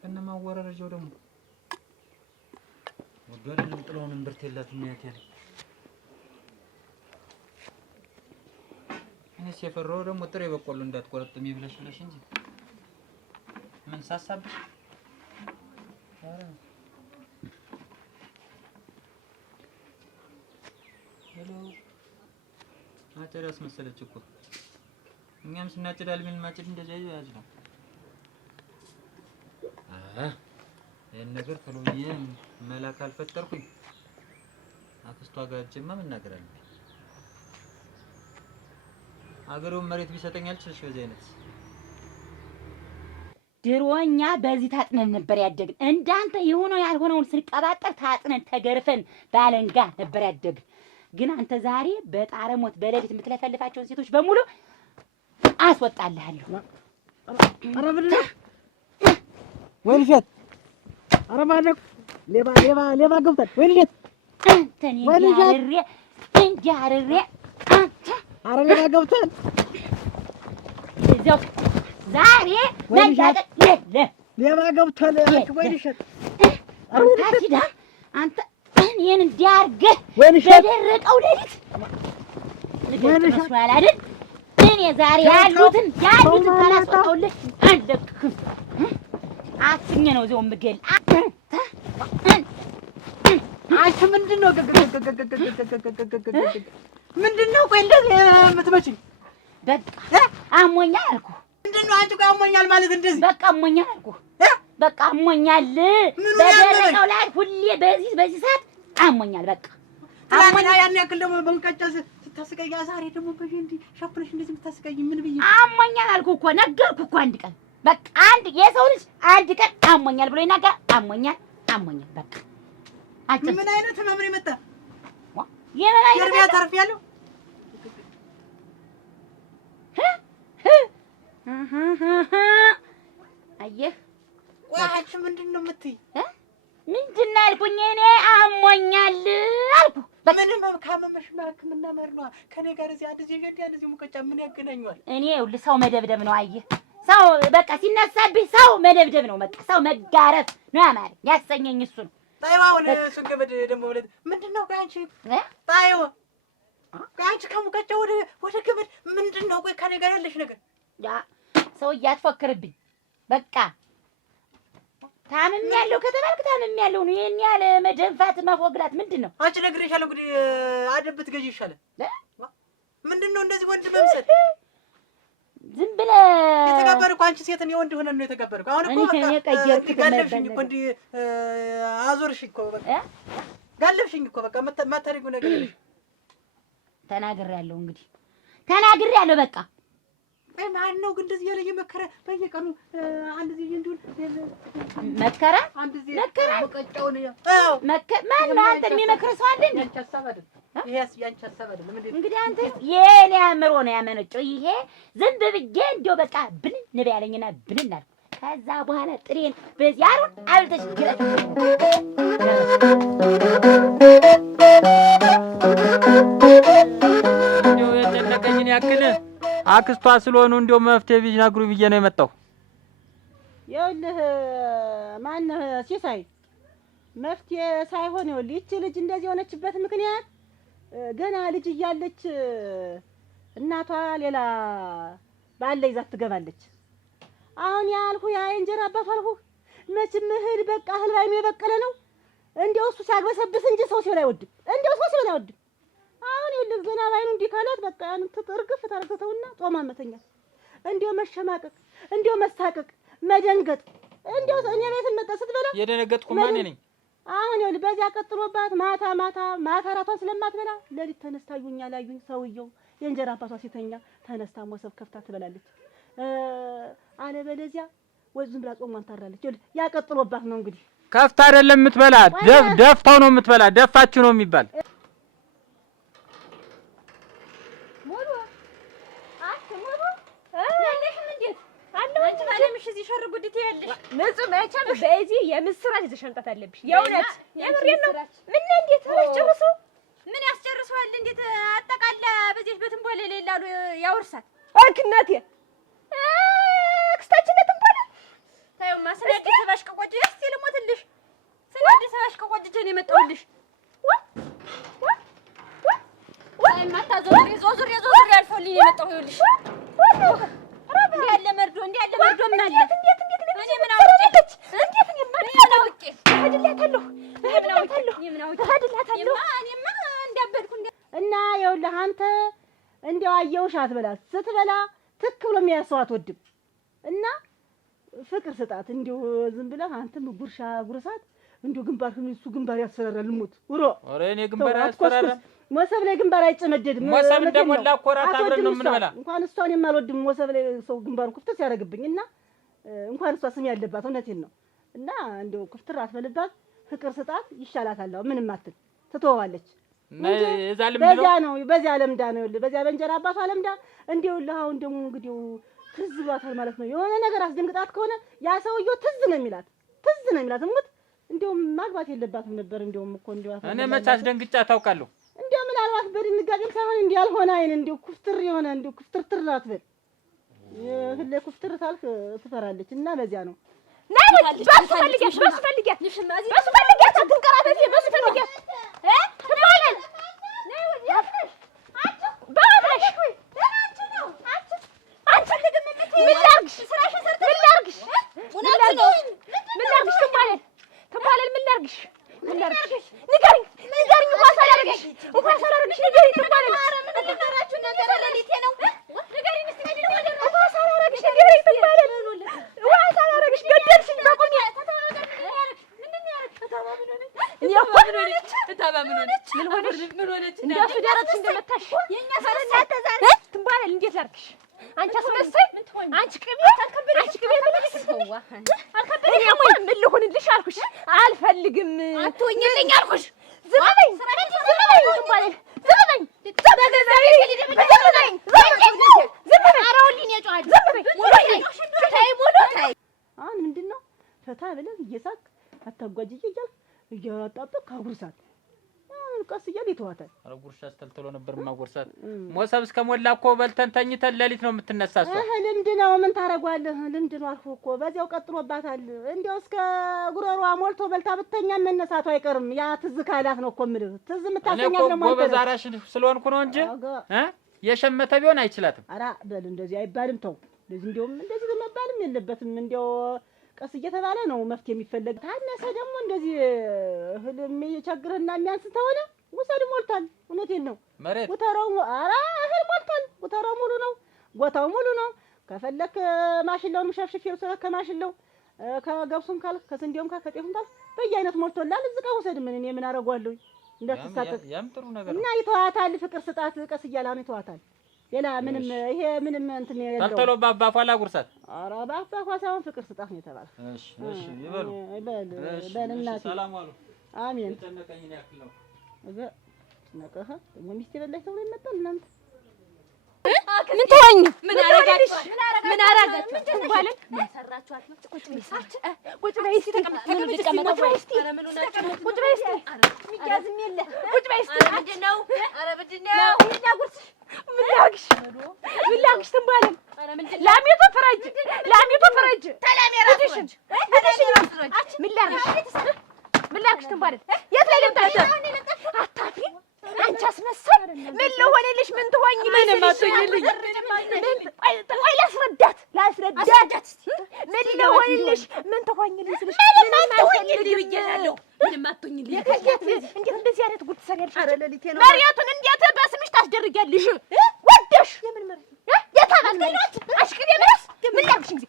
ከነማወራረጃው ደግሞ ወገረንም ጥሎንም ብርት የላትም ያከለ እኔስ የፈራው ደግሞ ጥሬ በቆሎ እንዳትቆረጥም ይብለሽ እንጂ ምን ሳሳብሽ አረ ሄሎ አጨራስ መሰለች እኮ እኛም ስናጭድ አልሚን ማጭድ እንደዚህ ያዝ ነው ይሄን ነገር ተሎዬ መላክ አልፈጠርኩኝ አክስቷ ጋር ጀማ መናገር አለብኝ አገሩን መሬት ቢሰጠኝ አልችልሽ በዚህ አይነት ድሮኛ በዚህ ታጥነን ነበር ያደግን እንዳንተ የሆነው ያልሆነውን ስንቀባጠር ታጥነን ተገርፈን ባለንጋ ነበር ያደግን ግን አንተ ዛሬ በጣረሞት በሌሊት የምትለፈልፋቸውን ሴቶች በሙሉ አስወጣልሃለሁ ኧረ ብለህ ወልሸት ኧረ ማነው ሌባ ገብቷል ወልሸት አንተን እንዲያርሬ ኧረ ሌባ ገብቷል እዚያው ዛሬ መላቀቅ የለም ሌባ ገብቷል ወልሸት አንተ አንተ እኔን እንዲያርገህ በደረቀው ሌሊት ልገጥመስዋል አይደል እኔ ዛሬ ያሉትን ካላስወጣሁልህ አልለቅህም አትኝ ነው እዚያው የምገል አንቺ ምንድነው ምንድነው ቆይ እንደዚህ የምትመጪኝ በቃ አሞኛል አልኩህ ምንድነው አንቺ ቆይ አሞኛል ማለት እንደዚህ በቃ አሞኛል አልኩህ በቃ አሞኛል በደረቀው ላይ ሁሌ በዚህ ሰዓት አሞኛል በቃ ትላንትና ያን ያክል ደግሞ በንቀጫ ስታስቀይ ዛሬ ደግሞ በዚህ እንዲህ ሸፍነሽ እንደዚህ የምታስቀይ ምን ብዬሽ አሞኛል አልኩህ እኮ ነገርኩህ እኮ አንድ ቀን በቃ አንድ የሰው ልጅ አንድ ቀን አሞኛል ብሎ ይናገር አሞኛል በቃ ምን አይነት ህመም ነው የመጣ የምን አይነት የርቢያ ታርፊያለሁ አየህ ዋች ምንድነው የምትይ ምንድን ነው ያልኩኝ እኔ አሞኛል አልኩህ ምንም ካመመሽ ህክምና መር ነው ከኔ ጋር እዚህ አንድ ዚህ ገድ አንድ ዚህ ሙቀጫ ምን ያገናኛል እኔ ይኸውልህ ሰው መደብደብ ነው አየህ ሰው በቃ ሲነሳብኝ ሰው መደብደብ ነው በቃ ሰው መጋረፍ ነው ያማረኝ ያሰኘኝ እሱ ነው ታይዋውን እሱን ገበድ ደግሞ ብለህ ምንድነው ጋንቺ ታይዋ ጋንቺ ከሙቀጫ ወደ ገበድ ምንድነው ቆይ ከኔ ጋር ያለሽ ነገር ያ ሰው እያትፎክርብኝ በቃ ታምም ያለው ከተባልክ ታምም ያለው ነው ይሄን ያለ መደንፋት መፎግላት ምንድነው አንቺ ነግሬሻለሁ እንግዲህ አደብት ገዢ ይሻላል ምንድነው እንደዚህ ወንድ መምሰል ዝም ብለህ የተጋበርኩ አንቺ ሴትን የወንድ ሆነን ነው የተጋበርኩ አሁን እኮ ጋለብሽኝ እኮ እንዲህ አዞርሽኝ እኮ በቃ ጋለብሽኝ እኮ በቃ ማታሪጉ ነገር የለሽ ተናግሬያለሁ እንግዲህ ተናግሬያለሁ በቃ ማን ነው ግን እንደዚህ ያለ የመከረ በየቀኑ አንድ ዚህ እንዱን መከራ አንድ ዚህ መከራ ሙቀጫውን ማን ነው አንተ የሚመክር ሰው አለ እንዴ ያንቺ ሐሳብ አይደል ይሄስ ያንቺ ሐሳብ አይደል እንግዲህ አንተ የኔ አእምሮ ነው ያመነጨው ይሄ ዝም ብዬ እንደው በቃ ብንን ያለኝና ብንን አልኩ ከዛ በኋላ ጥሬን በዚህ አሩን አልተሽ ግረት እንደው የጨነቀኝን ያክል አክስቷ ስለሆኑ እንደው መፍትሄ ቢነግሩ ብዬ ነው የመጣው ይኸውልህ ማነህ ሲሳይ መፍትሄ ሳይሆን ይኸውልህ ይህች ልጅ እንደዚህ የሆነችበት ምክንያት ገና ልጅ እያለች እናቷ ሌላ ባለ ይዛት ትገባለች አሁን ያልኩህ ያ የእንጀራ አባቱ አልኩህ መቼም እህል በቃ እህል ባይኑ የበቀለ ነው እንዲያው እሱ ሲያግበሰብስ እንጂ ሰው ሲበላ አይወድም እንዲያው ሰው ሲበላ አይወድም አሁን ይኸውልህ ገና ባይኑ እንዲህ ካላት በቃ ያን ትርግፍ ታርገተውና ጦማ መተኛት እንዲያው መሸማቀቅ እንዲያው መሳቀቅ መደንገጥ እንዲያው እኔ ቤት መጣ ስትበላ የደነገጥኩ ማን ነኝ አሁን ይኸውልህ በዚያ ቀጥሎባት ማታ ራቷን ስለማትበላ ሌሊት ተነስታ ላዩኝ ሰውየው የእንጀራ አባቷ ሲተኛ ተነስታ ሞሰብ ከፍታ ትበላለች አለበለዚያ ወይ ዝም ብላ ጾሟን ታራለች ይኸውልህ ያቀጥሎባት ነው እንግዲህ ከፍታ አይደለም የምትበላ ደፍታው ነው የምትበላ ደፋችሁ ነው የሚባል አለምሽ እዚህ ሸር ጉድት ያለሽ ንጹህ መቼም በዚህ የምስራች ተሸንጣት አለብሽ የእውነት የምሬን ነው ምን እንዴት አስጨርሱ ምን ያስጨርሰዋል እንዴት አጠቃላ በዚህ በትንቦሌ ሌላሉ ያወርሳል አክናቴ ክስታችን ለትንቦሌ ታዩ ይኸውማ ስነድ ሰባሽ ከቆጭ እስቲ ልሞትልሽ ስነድ ሰባሽ ከቆጭ ነው የመጣሁልሽ ወይ ማታዞሪ ዞዙሪ አልፎልኝ የመጣሁ ይኸውልሽ እንዴ ያለ መርዶ ማለ እንዴት እኔ ምን አውቄ እንዴት እኔ ምን አውቄ እሄድላታለሁ እኔማ እንዳበድኩ እና ይኸውልህ አንተ እንዲያው አየሁሽ አትበላት ስትበላ ትክ ብሎ የሚያሰው አትወድም እና ፍቅር ስጣት እንዲሁ ዝም ብለህ አንተም ጉርሻ ጉርሳት እንዲሁ ግንባርህን እሱ ግንባር ያስፈራራል ልሙት ኧረ እኔ ግንባር ያስፈራራል ሞሰብ ላይ ግንባር አይጨመደድም ሞሰብ እንደሞላ ኮራት አብረን ነው የምንበላ እንኳን እሷን የማልወድም ሞሰብ ላይ ሰው ግንባሩን ኩፍተት ያደርግብኝ እና እንኳን እሷ ስም ያለባት እውነቴን ነው እና እንዲሁ ኩፍትር አትበልባት ፍቅር ስጣት ይሻላታል ምንም አትል ትተዋለች በዚያ ለምዳ ነው በዚያ በእንጀራ አባቷ ለምዳ እንዲሁ ለአሁን ደግሞ እንግዲህ ትዝ ብሏታል ማለት ነው የሆነ ነገር አስደንግጣት ከሆነ ያ ሰውዬው ትዝ ነው የሚላት እሙት እንዲሁም ማግባት የለባትም ነበር እንዲሁም እኮ እንዲሁ እኔ መች አስደንግጫ ታውቃለሁ እንዲሁ ምናልባት በድንጋጤም ሳይሆን እንዲህ ያልሆነ አይን እንዲሁ ኩፍትር የሆነ እንዲሁ ኩፍትርትር አትበል ህለ ኩፍትር ታልክ ትፈራለች እና በዚያ ነው በሱ ፈልጊያት አትንቀራት እዚህ በሱ ፈልጊያት ትባላል አልፈልግም አትሆኝልኝ አልኩሽ ዝም በይ አሁን ምንድን ነው ፈታ ብለህ እየሳቅ አታጓጅዬ እያልክ እያጣበቅ አጉርሳት ቀስ እያለ ይተዋታል ኧረ ጉርሻ አስተልተሎ ነበር ማጎርሳት ሞሰብ እስከሞላ እኮ በልተን ተኝተን ሌሊት ነው የምትነሳሰው ልምድ ነው ምን ታረጋለህ ልምድ ነው አልኩህ እኮ በዚያው ቀጥሎባታል እንዲያው እስከ ጉሮሯ ሞልቶ በልታ ብተኛ መነሳቱ አይቀርም ያ ትዝ ካላት ነው እኮ የምልህ ትዝ የምታሰኛት ደግሞ አንተ ጎበዝ አራሽ ስለሆንኩ ነው እንጂ የሸመተ ቢሆን አይችላትም ኧረ በል እንደዚህ አይባልም ተው እንደውም እንደዚህ መባልም የለበትም እንዲያው ቀስ እየተባለ ነው መፍትሄ የሚፈለግ ታነሰ ደግሞ እንደዚህ ህልም የሚቸግርህና የሚያንስ ተሆነ ውሰድ ሞልቷል እውነቴን ነው መሬት ጉተራው እህል ሞልቷል ጉተራው ሙሉ ነው ጎታው ሙሉ ነው ከፈለክ ማሽላውን ሸፍሽፍ ይወሰድ ከማሽላው ከገብሱም ካል ከስንዴውም ካል ከጤፉም ካል በየአይነት ሞልቶላል እዝቃ ውሰድ ምን እኔ ምን አረጋለሁ እንዳትሳቀቅ ያም ጥሩ ነገር እና ይተዋታል ፍቅር ስጣት ቀስ እያለ ነው ይተዋታል ሌላ ምንም ይሄ ምንም እንትን የለው ተልተሎ ባባፏ ላጉርሳት ኧረ ባባፏ ሳይሆን ፍቅር ስጣት ነው የተባለው እሺ ይበሉ በልናት ሰላም ዋሉ አሜን ተነቀኝ ነው ያክለው ነቀህ ደግሞ ሚስት በላይ ተብሎ ይመጣል እናንተ ምን ተወኝ ምን አረጋችሁ ባለን ምን ሰራችኋት ቁጭ በይ እስቲ ቁጭ በይ እስቲ ሚያዝም የለ ቁጭ በይ እስቲ ምንድነው ምን ላግሽ ትንባለን ላሚቶ ፈረጅ ተላሜራሽን ምን ላግሽ ትንባለን የት ላይ ልምጣሽ አታፊ አንቺ አስመሰል ምን ልሆንልሽ ምን ትሆኝልኝ ምንም አትሆኝልኝ ቆይ ላስረዳት ምን ልሆንልሽ ምን ትሆኝልኝ ስልሽ ምንም አትሆኝልኝ ብዬሻለሁ ምንም አትሆኝልኝ እንዴት እንደዚህ አይነት ጉድ ትሰሪያለሽ ኧረ ለሊቴ ነው መሪያቱን እንዴት በስምሽ ታስደርጊያለሽ ወደሽ የምን መሪያት የታባል መሪያት አሽቅቤ መሪያት ምን ላግሽ እንጂ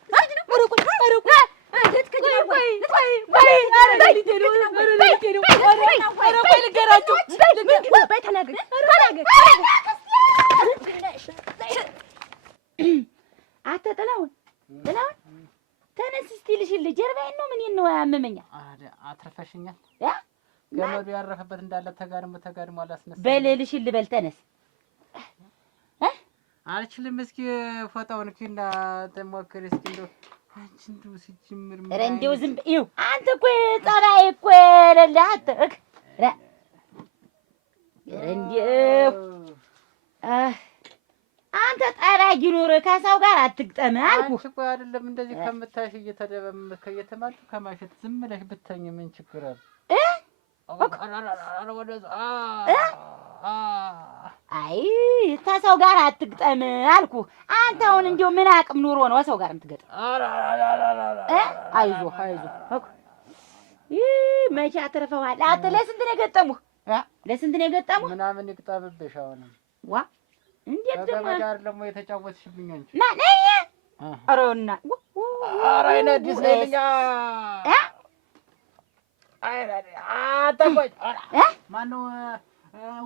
አንተ ጥላሁን ተነስ እስቲ ልሽልህ ጀርባዬን ነው ምኔን ነው ያመመኛል አትረፈሽኛል ገመዱ ያረፈበት እንዳለ ተጋድሞ አላስነሳ በል ልሽልህ በል ተነስ አልችልም እስኪ ፎጣውን እስኪና ተሞክሪ እስኪ እንደው አንቺ እንደው ሲጀምር ኧረ እንደው ዝም ይው አንተ እኮ ጠባይ እኮ የሌለህ ኧረ እንደው አንተ ጠባይ አሳጊ ኑር፣ ከሰው ጋር አትግጠም አልኩህ። አንቺ ቆይ አይደለም እንደዚህ ከምታሽ እየተደበመ ከየተማልኩ ከማሸት ዝም ብለሽ ብትተኝ ምን ችግር አለ? አይ ከሰው ጋር አትግጠም አልኩህ። አንተ አሁን እንዲያው ምን አቅም ኑሮ ነው ሰው ጋር የምትገጥም? አይዞህ አይዞህ። መቼ አትርፈዋል? አንተ ለስንት ነው የገጠሙህ? ለስንት ነው የገጠሙህ? ምናምን ይቅጠምብሽ አሁንም ዋ እንዴት ደግሞ ጋር ደግሞ የተጫወትሽብኝ አንቺ ማን አሮና ኧረ አይነዲስ ነኝኛ አታቆይ ማነው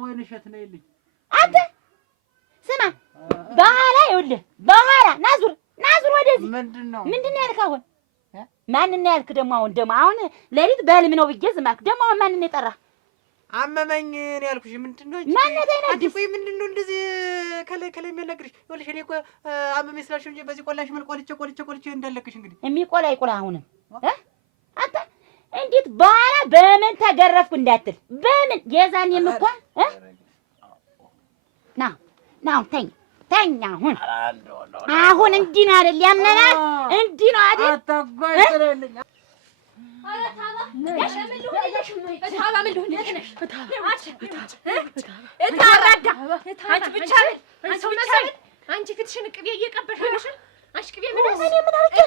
ወይን እሸት ነው ይልኝ አንተ ስማ በኋላ ይኸውልህ በኋላ ናዙር ወደዚህ ምንድን ነው ያልክ አሁን ማንን ነው ያልክ ደግሞ ሌሊት በህልም ነው ብዬ ዝም አልክ ደግሞ አሁን ማንን ነው የጠራህ አመመኝ ነው ያልኩሽ ምንድነው ማነው አይነዲስ ቆይ ምንድነው እንደዚህ ከላይ የሚያነግርሽ ይኸውልሽ እኔ እኮ አመመኝ ስላልሽ እንጂ በዚህ ቆላሽ ምን ቆልቼ እንዳለቅሽ እንግዲህ የሚቆላ ይቆላ አሁንም አንተ እንዴት በኋላ በምን ተገረፍኩ እንዳትል በምን የዛን የምኳን ናው ተኛ አሁን እንዲህ ነው አይደል ያምነናል እንዲህ ነው አይደል አታጓይልኝ አንቺ ክትሽን ቅቤ እየቀበሻለሽ አንቺ ቅቤ ምን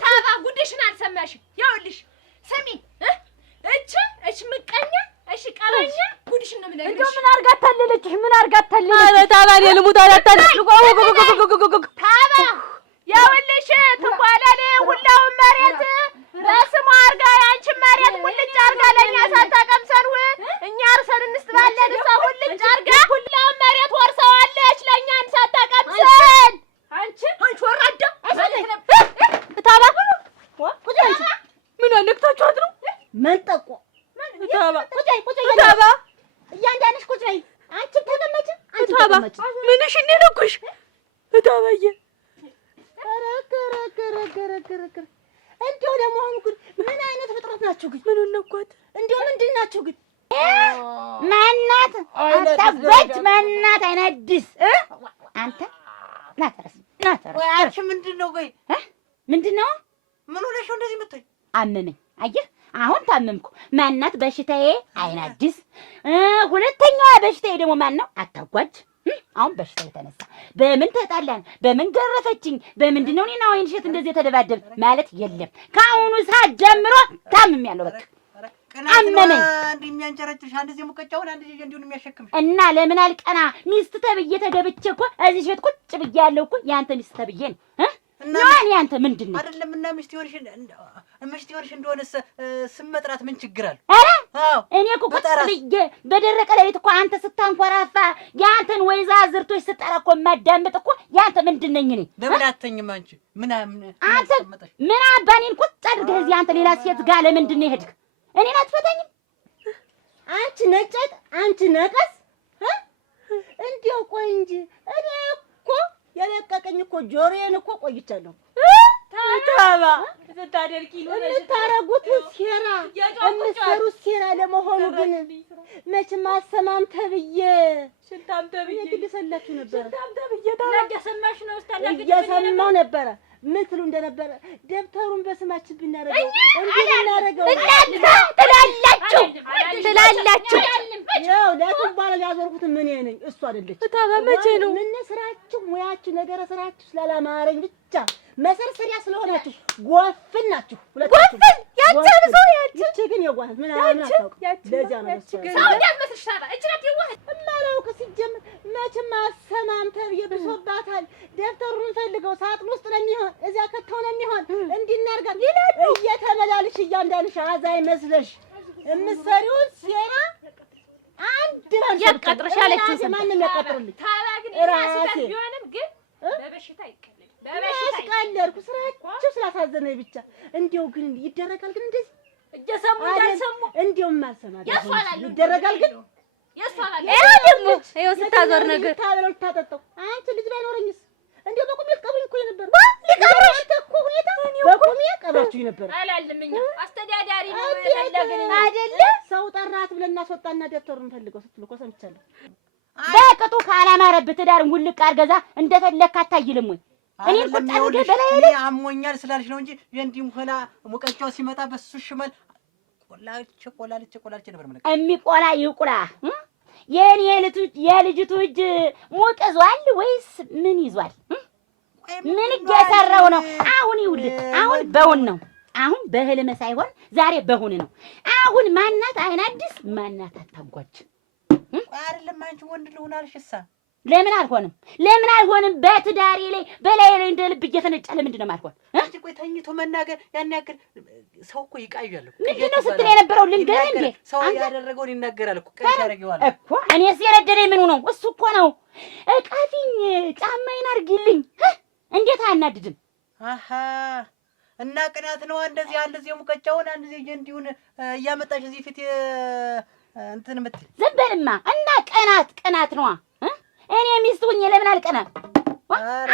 ታባ ጉድሽን አልሰማሽም ይኸውልሽ ስሚ እች ምቀኛ እሺ ቀበኛ ጉድሽን ነው የምነግርሽ እንደው ምን አርጋ ታለለችሽ ምን አርጋ ታለለች ኧረ ታባ ልሙት አላታለች ታባ ይኸውልሽ ትንኳላለ ሁላውን መሬት በስሟ አርጋ ያንቺን መሬት ሁልጭ አርጋ ለእኛ ሳታቀምሰን እኛ አርሰን እንስጥባለን እሷ ሁልጭ አርጋ ሁላውን መሬት ወርሰዋለች ለእኛን ሳታቀምሰን አንቺ ወራዳ ታባ ምን አነክታችኋት ነው መንጠቆ ታባ ታባ እያንዳንድሽ ቁጭ በይ አንቺ ተቀመጭ ታባ ምንሽ እንደነኩሽ ታባዬ ገረገረ እንደው ለመሆኑ ግን ምን አይነት ፍጥረት ናችሁ ግን ምን ነኳት እንደው ምንድን ናችሁ ግን ማናት አታበጅ ማናት አይነድስ አንተ ናተረስ ወይ አንቺ ምንድነው ቆይ ምንድነው ምን ሆነሽ እንደዚህ የምትይ አመመኝ አየህ አሁን ታመምኩ ማናት በሽታዬ አይናድስ ሁለተኛዋ በሽታዬ ደግሞ ማን ነው አታጓጅ አሁን በሽታ የተነሳ በምን ተጣላን በምን ገረፈችኝ በምንድነው እኔና ወይን እሸት እንደዚህ የተደባደብ ማለት የለም ከአሁኑ ሰዓት ጀምሮ ታምሜያለሁ በቃ አመመኝ አንድ የሚያንጨረጭሽ አንድ ዚህ ሙቀጫውን አንድ ዚህ እንዲሁን የሚያሸክምሽ እና ለምን አልቀና ሚስት ተብዬ ተገብቼ እኮ እዚህ ቤት ቁጭ ብያለሁ እኮ ያንተ ሚስት ተብዬ ነው እና ያንተ ምንድነው አይደለም እና ሚስት ይሆንሽ እንደሆነ ስም መጥራት ምን ችግር አለ? አዎ እኔ እኮ ቁጭ ብዬ በደረቀ ሌሊት እኮ አንተ ስታንኮራፋ ያንተን ወይዛዝርቶች ስጠራ እኮ የማዳምጥ እኮ ያንተ ምንድን ነኝ እኔ? ለምን አትተኝም አንቺ? አንተ ምን አባኔን ቁጭ አድርገህ እዚህ አንተ ሌላ ሴት ጋር ለምንድን ነው የሄድክ? እኔን አትፈታኝም? አንቺ ነጨት አንቺ ነቀስ እንዲያው ቆይ እንጂ እኔ እኮ የለቀቀኝ እኮ ጆሮዬን እኮ ቆይቻለሁ። ታባ ስታደርቂ ነው የምታረጉት ሴራ የምትሰሩት ሴራ ለመሆኑ ግን መቼም አሰማም ተብዬ ሽንታም ተብዬ ግድሰላችሁ ነበር። ሽንታም ተብዬ ታባ እየሰማሽ ነው ስታላግጥ እየሰማሁ ነበረ። ምን ትሉ እንደነበረ ደብተሩን በስማችን ብናረገው እንዴ ትላላችሁ ያው ለቱን ባለ ያዞርኩት ምን ነኝ እሱ አይደለች። ታባ መቼ ነው ምን ስራችሁ ሙያችሁ ነገረ ስራችሁ ስላላማረኝ ብቻ መሰርሰሪያ ስለሆናችሁ ጎፍን ናችሁ ሁለታችሁ ያቻብሶ ይቺ ግን የዋህት ምን አታውቅ ለዛ ነው ሰው ያመስልሽ ታባ እጅራት የዋህት እማላውቅ ሲጀምር መቼም አሰማም ተብዬ ብሶባታል። ደብተሩን ፈልገው ሳጥን ውስጥ ነው የሚሆን እዚያ ከተው ነው የሚሆን እንዲናርጋት እየተመላለሽ እያንዳንድሽ አዛይ መስለሽ እምትሰሪውን ሴራ አንድ ባንድ ያቀጥርሽ አለችኝ። ማንም ያቀጥርልኝ ታባ ግን ራሴ ቢሆንም ግን በበሽታ ይቀልል ያስቀለልኩ ስራችሁ ስላሳዘነኝ ብቻ እንዲያው ግን ይደረጋል ግን እንደዚህ እየሰሙ እንዳልሰሙ እንዲያውም አልሰማም ይደረጋል ግን ያስዋላል ደግሞ ይኸው ስታዞር ነገር ታበለው ታጠጣው አንቺ ልጅ ባይኖረኝስ እንዲያው በቁሜ ቀብሩኝ እኮ ነበር ሊቀብሩሽ እኮ ሁኔታ በቁሜ ቀብራችሁ ነበር አላልምኛ አስተዳዳሪ ነው የፈለግን አይደለ ሰው ጠራት ብለን እናስወጣና ደብተሩን ፈልገው ስትሉ እኮ ሰምቻለሁ። በቅጡ ካላማረብህ ትዳርን ውልቅ አርገዛ እንደፈለክ አታይልም ወይ እኔ ቁጭ አድርገህ በላይ ላይ አሞኛል ስላልሽ ነው እንጂ እንዲህም ሆና ሙቀጫው ሲመጣ በሱ ሽመል ቆላልቼ ነበር ማለት የሚቆላ ይቁላ። የልጅቱ እጅ ሙቅ ይዟል ወይስ ምን ይዟል? ምን እየሰራው ነው? አሁን ይውልህ፣ አሁን በውን ነው። አሁን በህልም ሳይሆን ዛሬ በሁን ነው። አሁን ማናት አይናድስ ማናት አታጓጅ አይደለም። አንቺ ወንድ ልሁን አልሽሳ ለምን አልሆንም? ለምን አልሆንም? በትዳሬ ላይ በላይ ላይ እንደ ልብ እየተነጨ ለምንድን ነው የማልሆን? አንቺ ቆይ ተኝቶ መናገር ያን ያክል ሰው እኮ ይቃያል እኮ። ምንድን ነው ስትል የነበረው? ልንገርህ እንዴ ሰው ያደረገውን ይናገራል እኮ። ቀን ያደርገዋል እኮ እኔስ የረደረኝ ምኑ ነው? እሱ እኮ ነው። እቃፊኝ ጫማዬን አድርጊልኝ። እንዴት አያናድድም? አሃ እና ቅናት ነው እንደዚህ አንድ ጊዜ ሙቀጫውን አንድ ጊዜ እንዲሁን እያመጣሽ እዚህ ፊት እንትን የምትል ዝም በልማ። እና ቅናት ነዋ። እኔ ሚስት ሁኜ ለምን አልቀናም?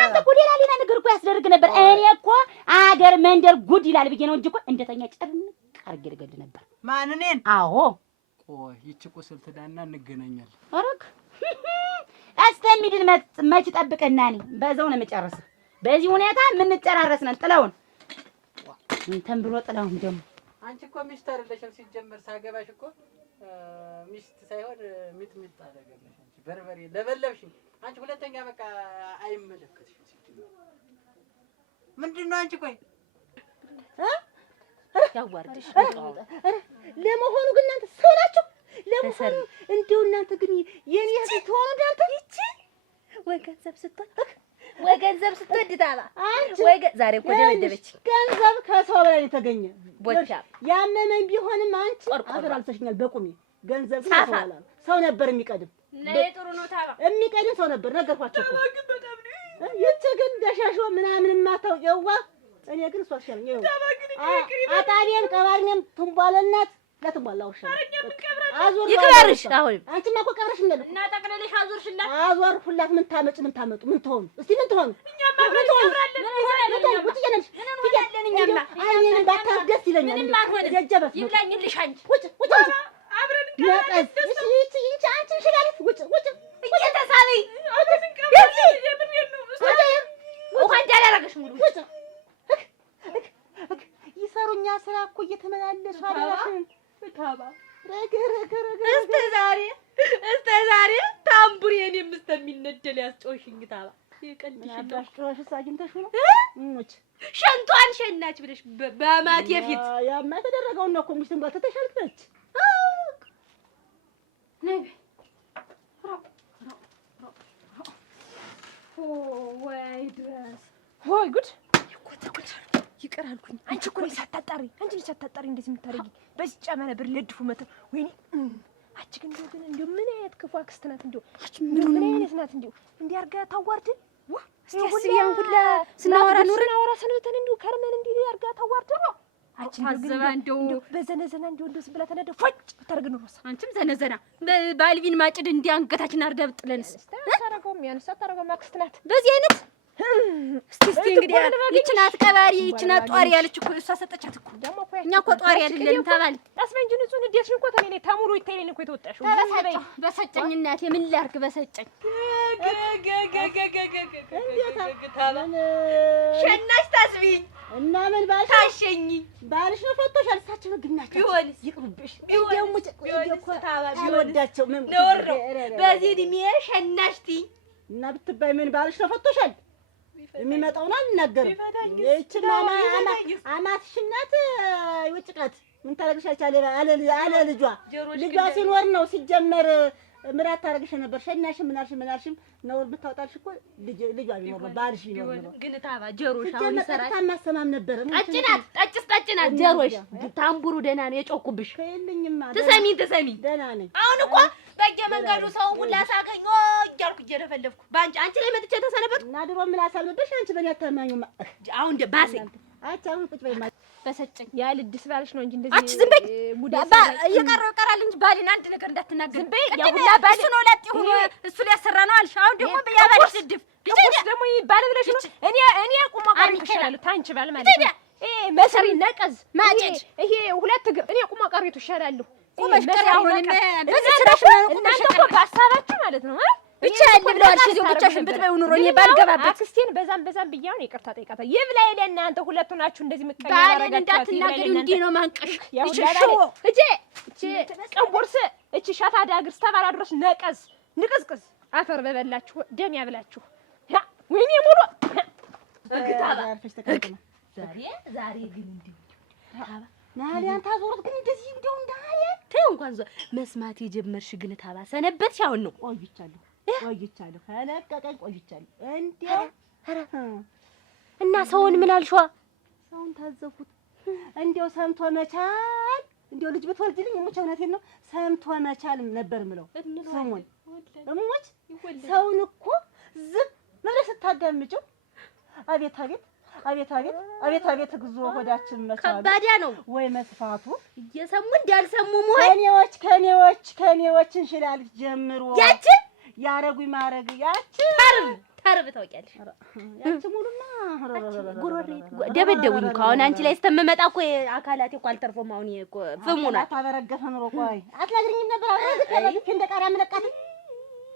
አንተ እኮ ሌላ ነገር እኮ ያስደርግ ነበር። እኔ እኮ አገር መንደር ጉድ ይላል ብዬ ነው እንጂ እኮ እንደተኛ ጨርቅ አድርጌ ልገድ ነበር። ማን እኔን? አዎ። ቆይ ይቺ ቁስል ትዳና እንገናኛለን። አረክ አስተሚድን መች ጠብቀና እኔ በዛው ነው የምጨርሰው። በዚህ ሁኔታ የምንጨራረስ ነን። ጥላውን እንትን ብሎ ጥላውን ደግሞ አንቺ እኮ ሚስት አይደለሽም ሲጀመር። ሳገባሽ እኮ ሚስት ሳይሆን ሚጥሚጣ አደረገሽ። አንቺ በርበሬ ለበለብሽኝ። አንቺ ሁለተኛ በቃ አይመለከትሽም ሲጀመር። ምንድን ነው አንቺ? ቆይ ያዋርድሽ። ለመሆኑ ግን እናንተ ሰው ናችሁ? ለመሆኑ እንደው እናንተ ግን የኔ ህዝብ ትሆኑ እናንተ? ይቺ ወይ ገንዘብ ስትወድ ታባ ወይ ዛሬ እኮ ደበደበች። ገንዘብ ከሰው በላይ የተገኘ ቦቻ ያመመኝ ቢሆንም አንቺ አፈራልተሽኛል በቁሜ። ገንዘብ ሰው ነበር የሚቀድም። ጥሩ ነው ታባ የሚቀድም ሰው ነበር። ነገርኳቸው እኮ ይቺ ግን ደሻሾ ምናምን የማታውቂዋ። እኔ ግን እሷ አሻለኝ። አጣቢም ቀባሪም ትንቧለናት ለትንቧላ ውሻ ይቅበርሽ። አሁን አንቺማ እኮ ቀብረሽ እንደለ እና ጠቅለልሽ አዞርሽላት። አዞርኩላት። ምን ታመጡ ምን ትሆኑ? እስቲ ምን ትሆኑ? እኛማ አብረን እንቀብራለን። እኛማ አይኔን ባታስ ደስ ይለኛል። ደጀበት ይብላኝልሽ። አንቺ ውጭ አብረን እንቀብራለን። እሺ አንቺ ሽላሊት ውጭ እየተሳቢ አብረን እንቀብራለን። የምን ነው ውሃ እንዳላረገሽ ሙሉ ውጭ ይሰሩኛ ስራ እኮ እየተመላለሱ አላሽን ታባ እስከ ዛሬ ታምቡሬን የምስተሚነደል ያስጮሽኝ ታባ ይቀልሽሽ አግኝተሽ ነው ሸንቷን ሸናች ብለሽ በማቴ ፊት ያማ የተደረገውን ነው እኮ ሙስሊም ጋር ተተሻልከች ነይ ወይ ድረስ ሆይ ጉድ ይቀራልኩኝ። አንቺ እኮ ነሽ ሳታጣሪ፣ አንቺ ነሽ ሳታጣሪ እንደዚህ የምታደርጊ። በዚህ ጫማ ነበር ለድፉ መተ ወይኔ አንቺ ግን እንደው ምን አይነት ክፉ አክስት ናት? እንደው ምን አይነት ናት? እንደው እንዲህ አድርጋ ታዋርድን። እስኪ አስቢያን ሁላ ስናወራ ሰንብተን እንደው ከርመን እንዲህ አድርጋ ታዋርድን ነው። አንቺ ታዘባ እንደው በዘነዘና እንደው ዝም ብላ ተነደ ፎጭ ታርግ ነው ራስ። አንቺም ዘነዘና ባልቪን ማጭድ እንዲህ አንገታችን አርጋ ብጥለንስ ታረገውም ያንሳ ታረገው አክስት ናት በዚህ አይነት እስቲ እንግዲህ ይቺ ናት ቀባሪ፣ ይቺ ናት ጧሪ ያለች እኮ እሷ ሰጠቻት እኮ። እኛ እኮ ጧሪ አይደለም ተባል አስፈንጂ ንጹህ ንዴትሽ እኮ ተኔ ታሙሩ ይተይልኝ እኮ የተወጣሽው በሰጨኝ እናቴ ምን ላድርግ በሰጨኝ። ሸናሽ ታስቢኝ እና ምን ባልሽ ታሸኝ ባልሽ ነው ፈቶሻል። እሳቸው ግናቸው ቢሆንስ ይቅርብሽ። ቢሆን እኮ ታባ አልወዳቸው ምን ነውር ነው በዚህ እድሜ ሸናሽቲ እና ብትባይ ምን ባልሽ ነው ፈቶሻል። የሚመጣውን አልናገርም። እቺማ አማትሽ ናት ይወጭቃት ምን ታረግሻለች አለ ልጇ ሲኖር ነው ሲጀመር ምራት ታረግሽ ነበር። ሸናሽ ምናልሽም ነው ብታወጣልሽ እኮ ልጇ ቢኖር ባልሽ ቢኖር ነው። ግን ታባ ጀሮሽ አሁን ይሰራል ታማሰማም ነበር። ጠጭናት ጀሮሽ ታምቡሩ ደህና ነው የጮኩብሽ። ትሰሚኝ ደህና ነኝ። አሁን እኮ በየመንገዱ ሰው ሁላ ሳገኝ እያልኩ እየለፈለፍኩ አንቺ ላይ መጥቼ ተሰነበትኩ እና ድሮ ምላስ አልበሽ አንቺ በእኔ አታማኙማ። አሁን ባሰኝ። አሁን ቁጭ በይ ማለት በሰጨኝ ያ ልድስ ባልሽ ነው እንጂ እንደዚህ አንቺ ዝም በይ። እየቀረው ይቀራል እንጂ ባልን አንድ ነገር እንዳትናገር። ዝም በይ። ያ ሁላ ባል እሱ ነው ላጥ ሆኖ እሱ ሊያሰራ ነው አልሽ። አሁን ደግሞ በያባልሽ ድፍ ልጅ ደግሞ ይባል ብለሽ ነው። እኔ ቁማ ቀሪ ይሻላል ታንቺ ባል ማለት ነው። መሰሪ ነቀዝ ማጨድ ይሄ ሁለት እግር እኔ ቁማ ቀሪቱ ይሻላለሁ። ቁመሽ ቀሪ አሁን በዚህ ስራሽ ነው ቁመሽ እናንተ እኮ በሀሳባችሁ ማለት ነው ብቻ ያለ ብለዋል። እዚሁ ብቻሽን ብትበይው ኑሮ እኔ ባልገባበት አክስቴን በዛም ብያውን ይቅርታ ጠይቃታ። ይብላ ይለ እናንተ ሁለቱ ናችሁ እንደዚህ ምቀኛ ያረጋችሁ እንዳትናገሪ እንዴ ነው ማንቀሽ ይሽሽው እቺ ቀንቦርስ እቺ ሻታዳ እግር ስተባላ ድረስ ነቀዝ ንቅዝቅዝ አፈር በበላችሁ ደም ያብላችሁ። ወይኔ ሙሉ እግታባ ዛሬ ግን እንዴ ናሊያን ታዞርት ግን እንደዚህ እንደው እንዳለ ተው እንኳን መስማት የጀመርሽ ግን ታባ ሰነበትሽ። አሁን ነው ቆይቻለሁ ከለቀቀኝ ቆይቻለሁ። እንደው እና ሰውን ምን አልሽዋ? ሰውን ታዘብኩት። እንደው ሰምቶ መቻል እንደው ልጅ ብትወልጂልኝ እሙች እውነቴን ነው ሰምቶ መቻል ነበር ምለው። ሰሞን እሙች ሰውን እኮ ዝም ብለሽ ስታዳምጪው አቤት አቤት አቤት አቤት አቤት አቤት እግዚኦ ሆዳችን መቻሉ ከባዲያ ነው ወይ መስፋቱ። እየሰሙ እንዳልሰሙ መሆን ከኔዎች እንሽላልሽ ጀምሮ ያቺ ያረጉኝ ማረግ ያቺ ተርብ ታውቂያለሽ። ያቺ ሙሉማ ጉሮሬ ደበደቡኝ እኮ አሁን አንቺ ላይ ስተመመጣ እኮ አካላቴ እኮ አልተርፎም። አሁን እኮ ፍሙና ታበረገፈ ኑሮ ቆይ አትነግሪኝም ነበር? አረጋግጥ እንደ ቃሪያ መለቃት